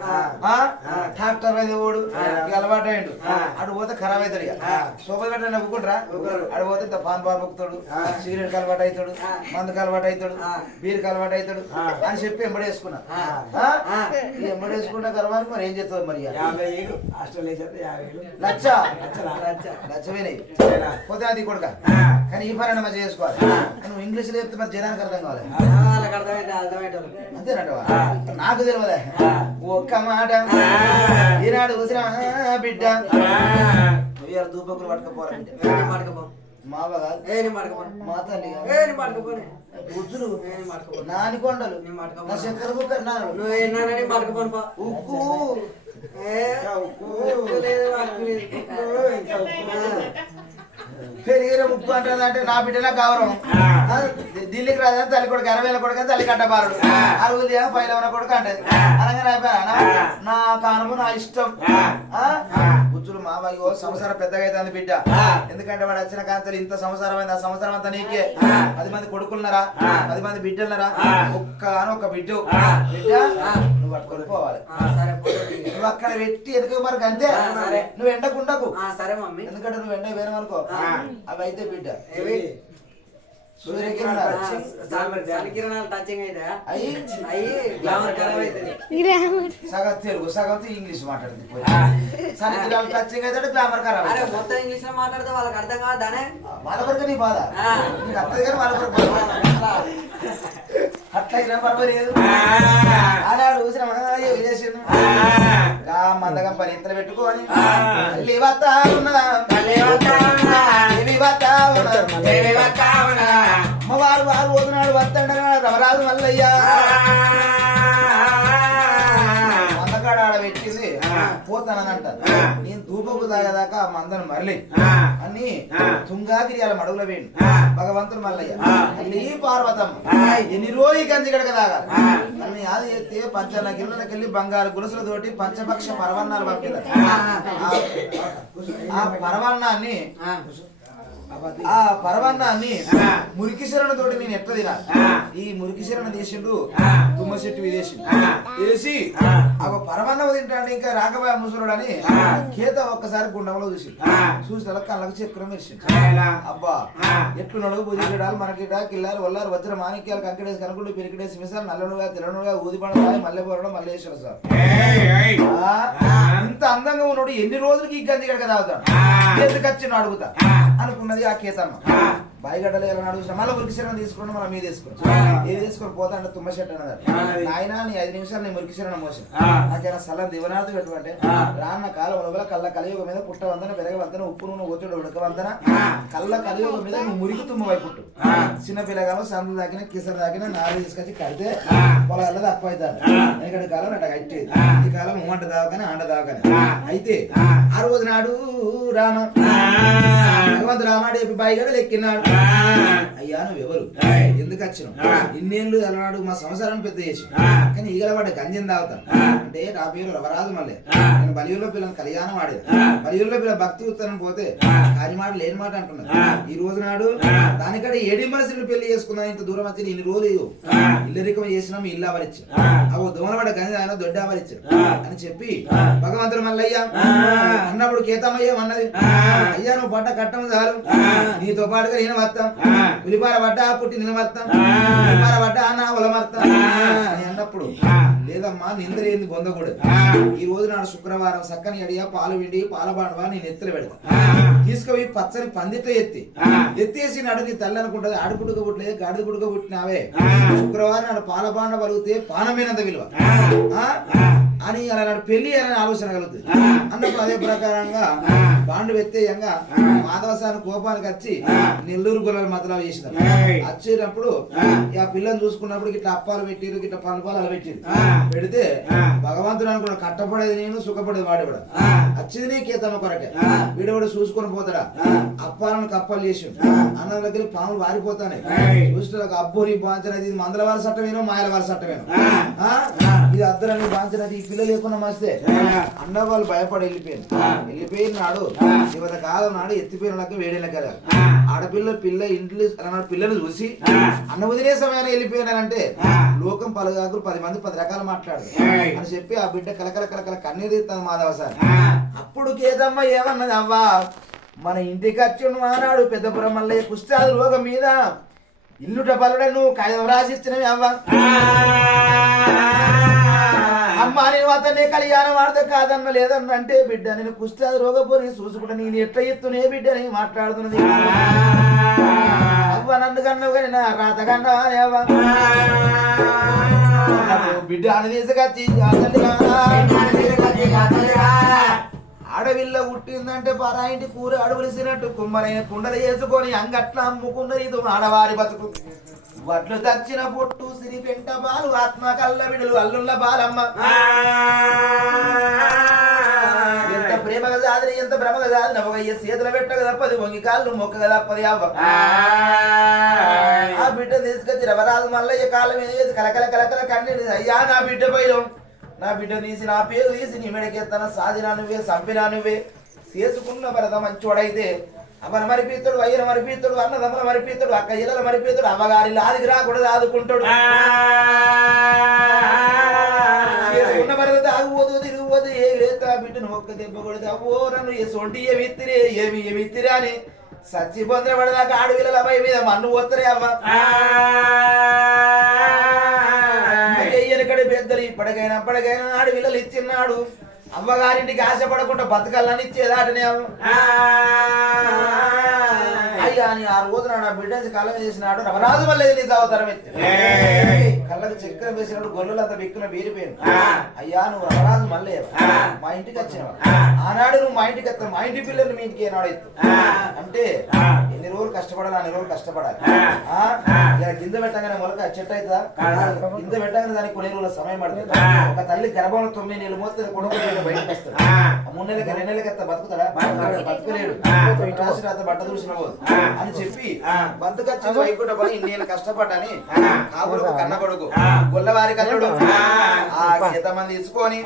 ట్రాక్టర్ మీద ఓడు ఇక అలవాటు అయ్యిండు అటు పోతే ఖరాబ్ అవుతాడు ఇక శోభ గట్ట నవ్వుకుంటారా అటు పోతే ఇంత పాన్ మొక్కుతాడు సిగరెట్ అలవాటు అవుతాడు మందుకు అలవాటు అవుతాడు బీరుకి అలవాటు అవుతాడు అని చెప్పి ఎంబడేసుకున్నా ఎంబడేసుకున్న తర్వాత మరి ఏం చేస్తావు మరి లక్షవేనే పోతే అది కొడుక కానీ ఈ పని మంచిగా చేసుకోవాలి నువ్వు ఇంగ్లీష్ లో చెప్తే మరి జనానికి అర్థం కావాలి అంతేనటవా నాకు తెలియదా ఒక్క మాట ఈనాడు కూసిన బిడ్డ నువ్వు దూపకులు పట్టుకపోవాలంటే మావ కాదు మా తల్లి బుద్ధులు నానికొండలు నా చక్కెర బుక్క ఉక్కు పెరిగిన ఉప్పు అంటుందంటే నా బిడ్డలా గౌరవం ఢిల్లీకి రాజా తల్లి కొడుకు 60 ఏళ్ళ కొడుకు తల్లి కట్టబారుడు 60 పైన ఉన్న కొడుకు అంటది అనగానే నా కానుము నా ఇష్టం బుజ్జులు మా బాయో సంవత్సరం పెద్దగా అవుతుంది బిడ్డ ఎందుకంటే వాడు వచ్చిన కాంతలు ఇంత సంవత్సరం అయింది ఆ సంవత్సరం అంతా నీకే 10 మంది కొడుకులున్నారా 10 మంది బిడ్డలున్నారా ఒక్క బిడ్డ నువ్వు పట్టుకొని పోవాలి నువ్వు అక్కడ పెట్టి ఎందుకు మరి అంతే నువ్వు ఎండకుండకు ఎందుకంటే నువ్వు ఎండ వేరే అనుకో అవి అయితే బిడ్డ సగం తెలుగు సగం ఇంగ్లీష్ మాట్లాడుతుంది టచింగ్ అయితే గ్లామర్ ఖరాబ్ మొత్తం ఇంగ్లీష్ లో మాట్లాడితే వాళ్ళకి అర్థం కాదానే వాళ్ళ వరకు నీ బాధ నీకు అర్థం కానీ వాళ్ళ వరకు అట్లా పర్వాలేదు అలాడు చూసిన చేసిండు మందగం పని ఇంతలు పెట్టుకోని వారు పోతున్నాడు వస్తాడు రవరాజు మల్లయ్య మందకాడ ఆడ పెట్టింది పోతానంట నేను దూపకు తాగేదాకా ఆ మందను మరలి అని తుంగాగిరి అలా మడుగులో వేయండి భగవంతుడు మల్లయ్య మళ్ళీ పార్వతమ్మ ఎన్ని రోజు గంజి గడక తాగాలి అని అది ఎత్తే 15 కిలోలకెళ్ళి బంగారు గులసులతోటి పంచపక్ష పరవన్నాలు పంపిస్తారు ఆ పరవన్నాన్ని మురికిశరణ తోటి నేను ఎట్లా తినాలి ఈ మురికిశరణ తీసిండు తుమ్మ చెట్టు వేసి ఆ పరవన్న తింటాడు ఇంకా రాకబాయ ముసలుడు అని కేత ఒక్కసారి గుండంలో చూసి కళ్ళకు చక్రం మెరిసిండు అబ్బా ఎట్లున్నాడు భుజాలు మనకిట కిల్లారు వల్లారు వజ్ర మాణిక్యాలు కంకడేసి కనుకుంటూ పెరికిడేసి మిసాలు నల్లనుగా తెల్లనుగా ఊదిపడ మల్లె పోరడం మల్లేశ్వర సార్ ఇంత అందంగా ఉన్నాడు ఎన్ని రోజులకి ఈ గంజి గడక తాగుతాడు ఎందుకు వచ్చిన అడుగుతా అనుకున్నది ఆ కేతమ్మ బాయిగడ్డలు ఎలా అడుగుతున్నా మళ్ళీ మురికిశరణ తీసుకుని మనం మీద తీసుకున్నాం ఏది తీసుకొని పోతా అంటే తుమ్మ చెట్టు అన్నది ఆయన నీ 5 నిమిషాలు నేను మురికిశరణ మోసాను నాకేనా సలం దివనార్థం పెట్టుకుంటే రాన్న కాలం లోపల కళ్ళ కలియుగ మీద పుట్ట వంతన పెరగ వంతన ఉప్పు నూనె ఒత్తిడి ఉడక వంతన కళ్ళ కలియుగ మీద నువ్వు మురికి తుమ్మ వైపుట్టు చిన్న పిల్లగాను సందులు దాకిన కిసర దాకిన నాలుగు తీసుకొచ్చి కడితే పొలాల్లో తక్కువ అవుతారు ఎందుకంటే కాలం అట్లా కట్టేది ఈ కాలం మూమంట దావగానే అండ దావగానే అయితే ఆ రోజు నాడు భగవంతు రామాడు చెప్పి బాయిగడ ఎక్కినాడు అయ్యా నువ్వు ఎవరు ఎందుకు వచ్చినావు ఇన్నేళ్ళు అలనాడు మా సంసారాన్ని పెద్ద చేసి కానీ ఈగల పడ్డ గంజం తాగుతాను అంటే నా పేరు రవరాజు మళ్ళీ నేను బలియూరులో పిల్లలు కళ్యాణం ఆడేది బలియూరులో పిల్లల భక్తి ఉత్తరం పోతే కాని మాట లేని మాట అంటున్నారు ఈ రోజు నాడు దానికంటే ఏడి మనసుని పెళ్లి చేసుకున్నా ఇంత దూరం వచ్చి ఇన్ని రోజులు ఇల్లరికం చేసినాము ఇల్లు అవరిచ్చు అవు దోమల పడ్డ గంజ ఆయన దొడ్డ అవరిచ్చు అని చెప్పి భగవంతుడు మల్లయ్య అన్నప్పుడు కేతమయ్య అన్నది అయ్యా నువ్వు పడ్డ కట్టం చాలు నీతో పాటుగా నేను వస్తాం పులిపార పడ్డ పుట్టి నిలమర్తాం పులిపార పడ్డ నా ఉలమర్తాం అని అన్నప్పుడు లేదమ్మా నిందలేంది పొందకూడదు ఈ రోజు నాడు శుక్రవారం సక్కని అడిగా పాలు విండి పాల బాండవా నేను ఎత్తులు పెడతా తీసుకుపోయి పచ్చని పందితో ఎత్తేసి నడుకి తల్లి అనుకుంటది ఆడు పుట్టుక పుట్టలేదు గాడిద పుట్టుక పుట్టినావే శుక్రవారం నాడు పాల బాండ పలిగితే పానమైనంత విలువ అని అలా నాడు పెళ్లి అని ఆలోచన కలుగుతుంది అన్నప్పుడు అదే ప్రకారంగా బాండు వ్యత్యయంగా మాధవసాని కోపానికి వచ్చి నెల్లూరు గొల్లల మతలాలు చేసినారు వచ్చేటప్పుడు ఆ పిల్లని చూసుకున్నప్పుడు ఇట్లా అప్పాలు పెట్టిరు ఇట్లా పనుపాలు అలా పెట్టిరు పెడితే భగవంతుడు అనుకున్న కట్టపడేది నేను సుఖపడేది వాడేవాడు వచ్చింది నీ కేతమ్మ కొరకే వీడవాడు చూసుకొని పోతాడా అప్పాలను కప్పాలు చేసి అన్నం దగ్గర పాములు వారిపోతాయి చూసినకు అబ్బోని బాంచనది ఇది మందల వారి చట్టమేనో మాయల వారి చట్టమేనో ఇది అద్దరని బాంచనది ఈ పిల్ల లేకుండా మస్తే అన్న వాళ్ళు భయపడి వెళ్ళిపోయిన నాడు ఇవత కాలం నాడు ఎత్తిపోయిన వేడేళ్ళ కదా ఆడపిల్ల పిల్ల ఇంట్లో అన్నాడు పిల్లని చూసి అన్న వదిలే సమయాన్ని వెళ్ళిపోయినానంటే లోకం పలుగాకులు 10 మంది 10 రకాలు మాట్లాడు అని చెప్పి ఆ బిడ్డ కలకల కలకల కన్నీరు తీస్తాను మాధవ సార్ అప్పుడు కేదమ్మ ఏమన్నది అవ్వా మన ఇంటికి వచ్చి ఆనాడు పెద్దపురం మల్లయ్య కుష్ఠాది రోగం మీద ఇల్లుట పలుడ నువ్వు కాయం రాసిచ్చినవి అవ్వా అమ్మా నేను అతనే కళ్యాణం ఆడితే కాదన్న లేదన్న అంటే బిడ్డ నేను కుష్ఠాది రోగపోని చూసుకుంటా నేను ఎట్లా ఎత్తునే బిడ్డ అని మాట్లాడుతున్నది అవ్వ నన్ను కన్నావు కానీ నా రాత కన్నావా అవ్వ బిడ్డ అని తీసుకొచ్చి ఆడవిల్ల పుట్టిందంటే పరాయింటి కూర అడవలసినట్టు కుమ్మరైన కుండలు వేసుకొని అంగట్లా అమ్ముకున్నది ఇది ఆడవారి బతుకు వడ్లు తచ్చిన పొట్టు సిరి పెంట బాలు ఆత్మ కల్ల విడులు అల్లుళ్ళ బాలమ్మ ఎంత ప్రేమగా జాదిరి ఎంత భ్రమగా జాది నవ్వయ్య చేతులు పెట్టక తప్పది వంగి కాళ్ళు మొక్కగా తప్పది అవ్వ ఆ బిడ్డ తీసుకొచ్చి రవరాజు మల్లయ్య కాళ్ళ మీద వేసి కలకల కలకల కన్నీళ్ళు అయ్యా నా బిడ్డ పోయినాం నా బిడ్డ తీసి నా పేరు తీసి నీ మెడకెత్తన సాధినా నువ్వే సంపినా నువ్వే చేసుకున్న భరత మంచోడైతే అమ్మను మరిపిస్తాడు అయ్యను మరిపిస్తాడు అన్నదమ్మను మరిపిస్తాడు అక్క ఇళ్ళను మరిపిస్తాడు అమ్మగారి లాదికి రాకూడదు ఆదుకుంటాడు చేసుకున్న భరత ఆగిపోదు తిరిగిపోదు ఏ రేత బిడ్డను ఒక్క దెబ్బ కొడితే అవ్వో నన్ను ఏ సొంటి ఏమి ఇత్తిరే అని సచ్చి పొందర పడదాకా ఆడవిళ్ళ అబ్బాయి మీద మన్ను పోతారే అమ్మ ఎనకడి పెద్దలు ఇప్పటికైనా ఆడవిల్లలు ఇచ్చిన్నాడు అవ్వగారింటికి ఆశపడకుండా బతకాలని ఇచ్చేదాటనే అయ్యా అని ఆ రోజు నాడు ఆ బిడ్డ కళ్ళ చేసినాడు రవరాజు వల్ల నీకు అవతారం ఎత్తి కళ్ళకి చక్కెర వేసినాడు గొల్లు అంత బిక్కున బీరిపోయింది అయ్యా నువ్వు రవరాజు మళ్ళీ మా ఇంటికి వచ్చినావు ఆనాడు నువ్వు మా ఇంటికి వస్తావు మా ఇంటి పిల్లలు మీ ఇంటికి ఏనాడు ఎత్తు అంటే ఎన్ని రోజులు కష్టపడాలి అన్ని రోజులు కష్టపడాలి గింజ పెట్టగానే మొలక చెట్టు అవుతుందా గింజ పెట్టగానే దానికి కొన్ని రోజుల సమయం పడుతుంది ఒక తల్లి గర్భంలో 9 నెలలు మోస్తే కొడుకు బయటకు వస్తాడు 3 నెలలకి 2 నెలలకి బతుకుతాడా బతకలేడు రాత్రి బట్ట చూసిన పోదు అని చెప్పి బతుకొచ్చి వైకుంఠ పడి ఇన్నేళ్ళు కష్టపడ్డాని కాపులకు కన్న కొడుకు గొల్లవారి కన్నుడు ఆ ఎంతమంది తీసుకొని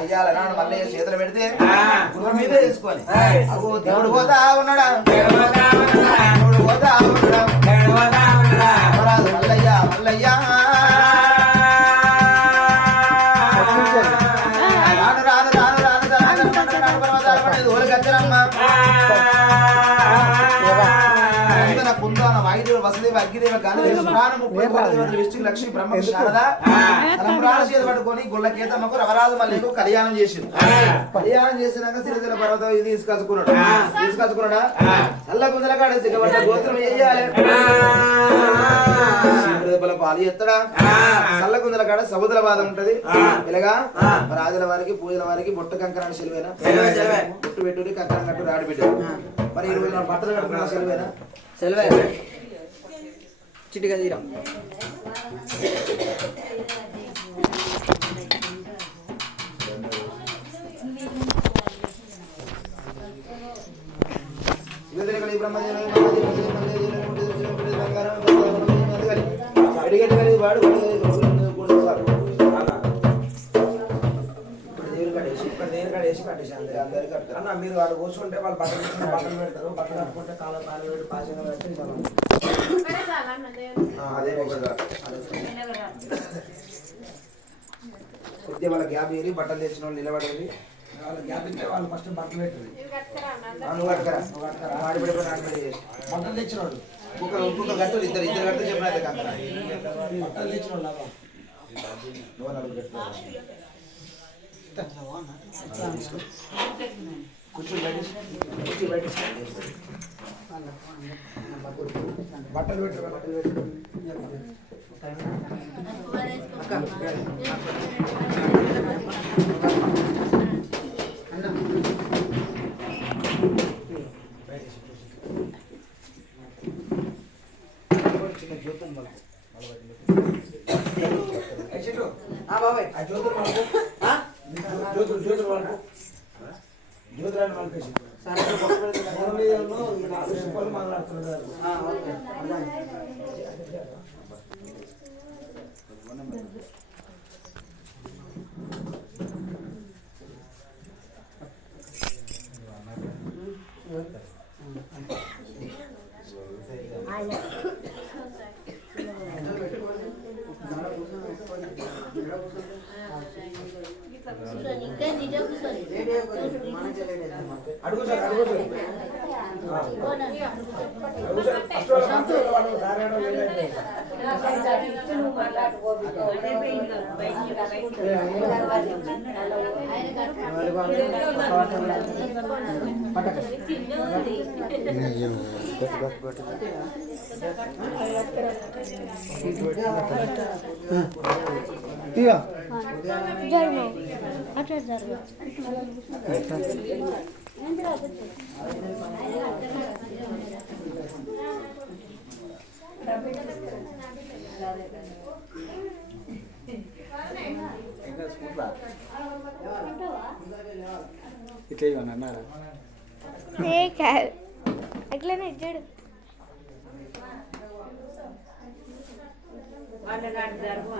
అయ్యాల నాడు మళ్ళీ చేతులు పెడితే గుర్ర మీద తీసుకొని అగో దేవుడు పోతా ఉన్నాడా దేవుడు పోతా ఉన్నాడా మల్లయ్య మల్లయ్య లక్ష్మి బ్రహ్మ శారద పట్టుకొని గుళ్ళ కేతమ్మకు రవరాజు మల్లికు కళ్యాణం చేసింది కళ్యాణం చేసినాక సిరిసిల పర్వతం ఇది తీసుకొచ్చుకున్నాడా చల్ల గుంజల కాడ సిగ్గబడ్డ గోత్రం వేయాలి పాలు ఎత్తడా చల్ల గుంజల కాడ సముద్ర బాధ ఉంటది ఇలాగా రాజుల వారికి పూజల వారికి బొట్ట కంకరాన్ని సెలవేనా బొట్టు పెట్టుడి కంకరం కట్టు రాడి పెట్టు మరి 20 బట్టలు కట్టుకున్నా సెలవేనా సెలవే చిటిగా తీరా బ్రహ్మ వాడు కూడా సార్ అన్న మీరు వాడు కూర్చుంటే వాళ్ళు బట్టలు పెడతారు బట్టలు కట్టుకుంటే కాలు పెట్టి పాచంగా పెట్టి అదే కొద్దిగా వాళ్ళ గ్యాప్ ఏరి బట్టలు తెచ్చిన వాళ్ళు నిలబడేది వాళ్ళు గ్యాప్ ఇస్తే వాళ్ళు ఫస్ట్ బట్టలు పెట్టారు నువ్వు కట్టుకరా ఆడిపడిపోయి బట్టలు తెచ్చిన వాళ్ళు ఇంకొక గంటలు ఇద్దరు గంటలు చెప్పినట్టు కట్టరా బట్టలు తెచ్చిన వాళ్ళు నువ్వు నలుగురు కట్టుకో కూర్చో బయట బట్టలు పెట్టారు బట్టలు పెట్టారు బాబాయ్ ఆ జ్యోతులు మనకు జ్యోతులు మనకు జ్యోతులను మనకేసి మాట్లాడుతున్నారు అడుగు సార్ అడుగు జరుగు అట్లా జరుగు ఇట్లా ఇవ్వను అన్నారా అట్లనే ఇచ్చాడు వాళ్ళ జరుగు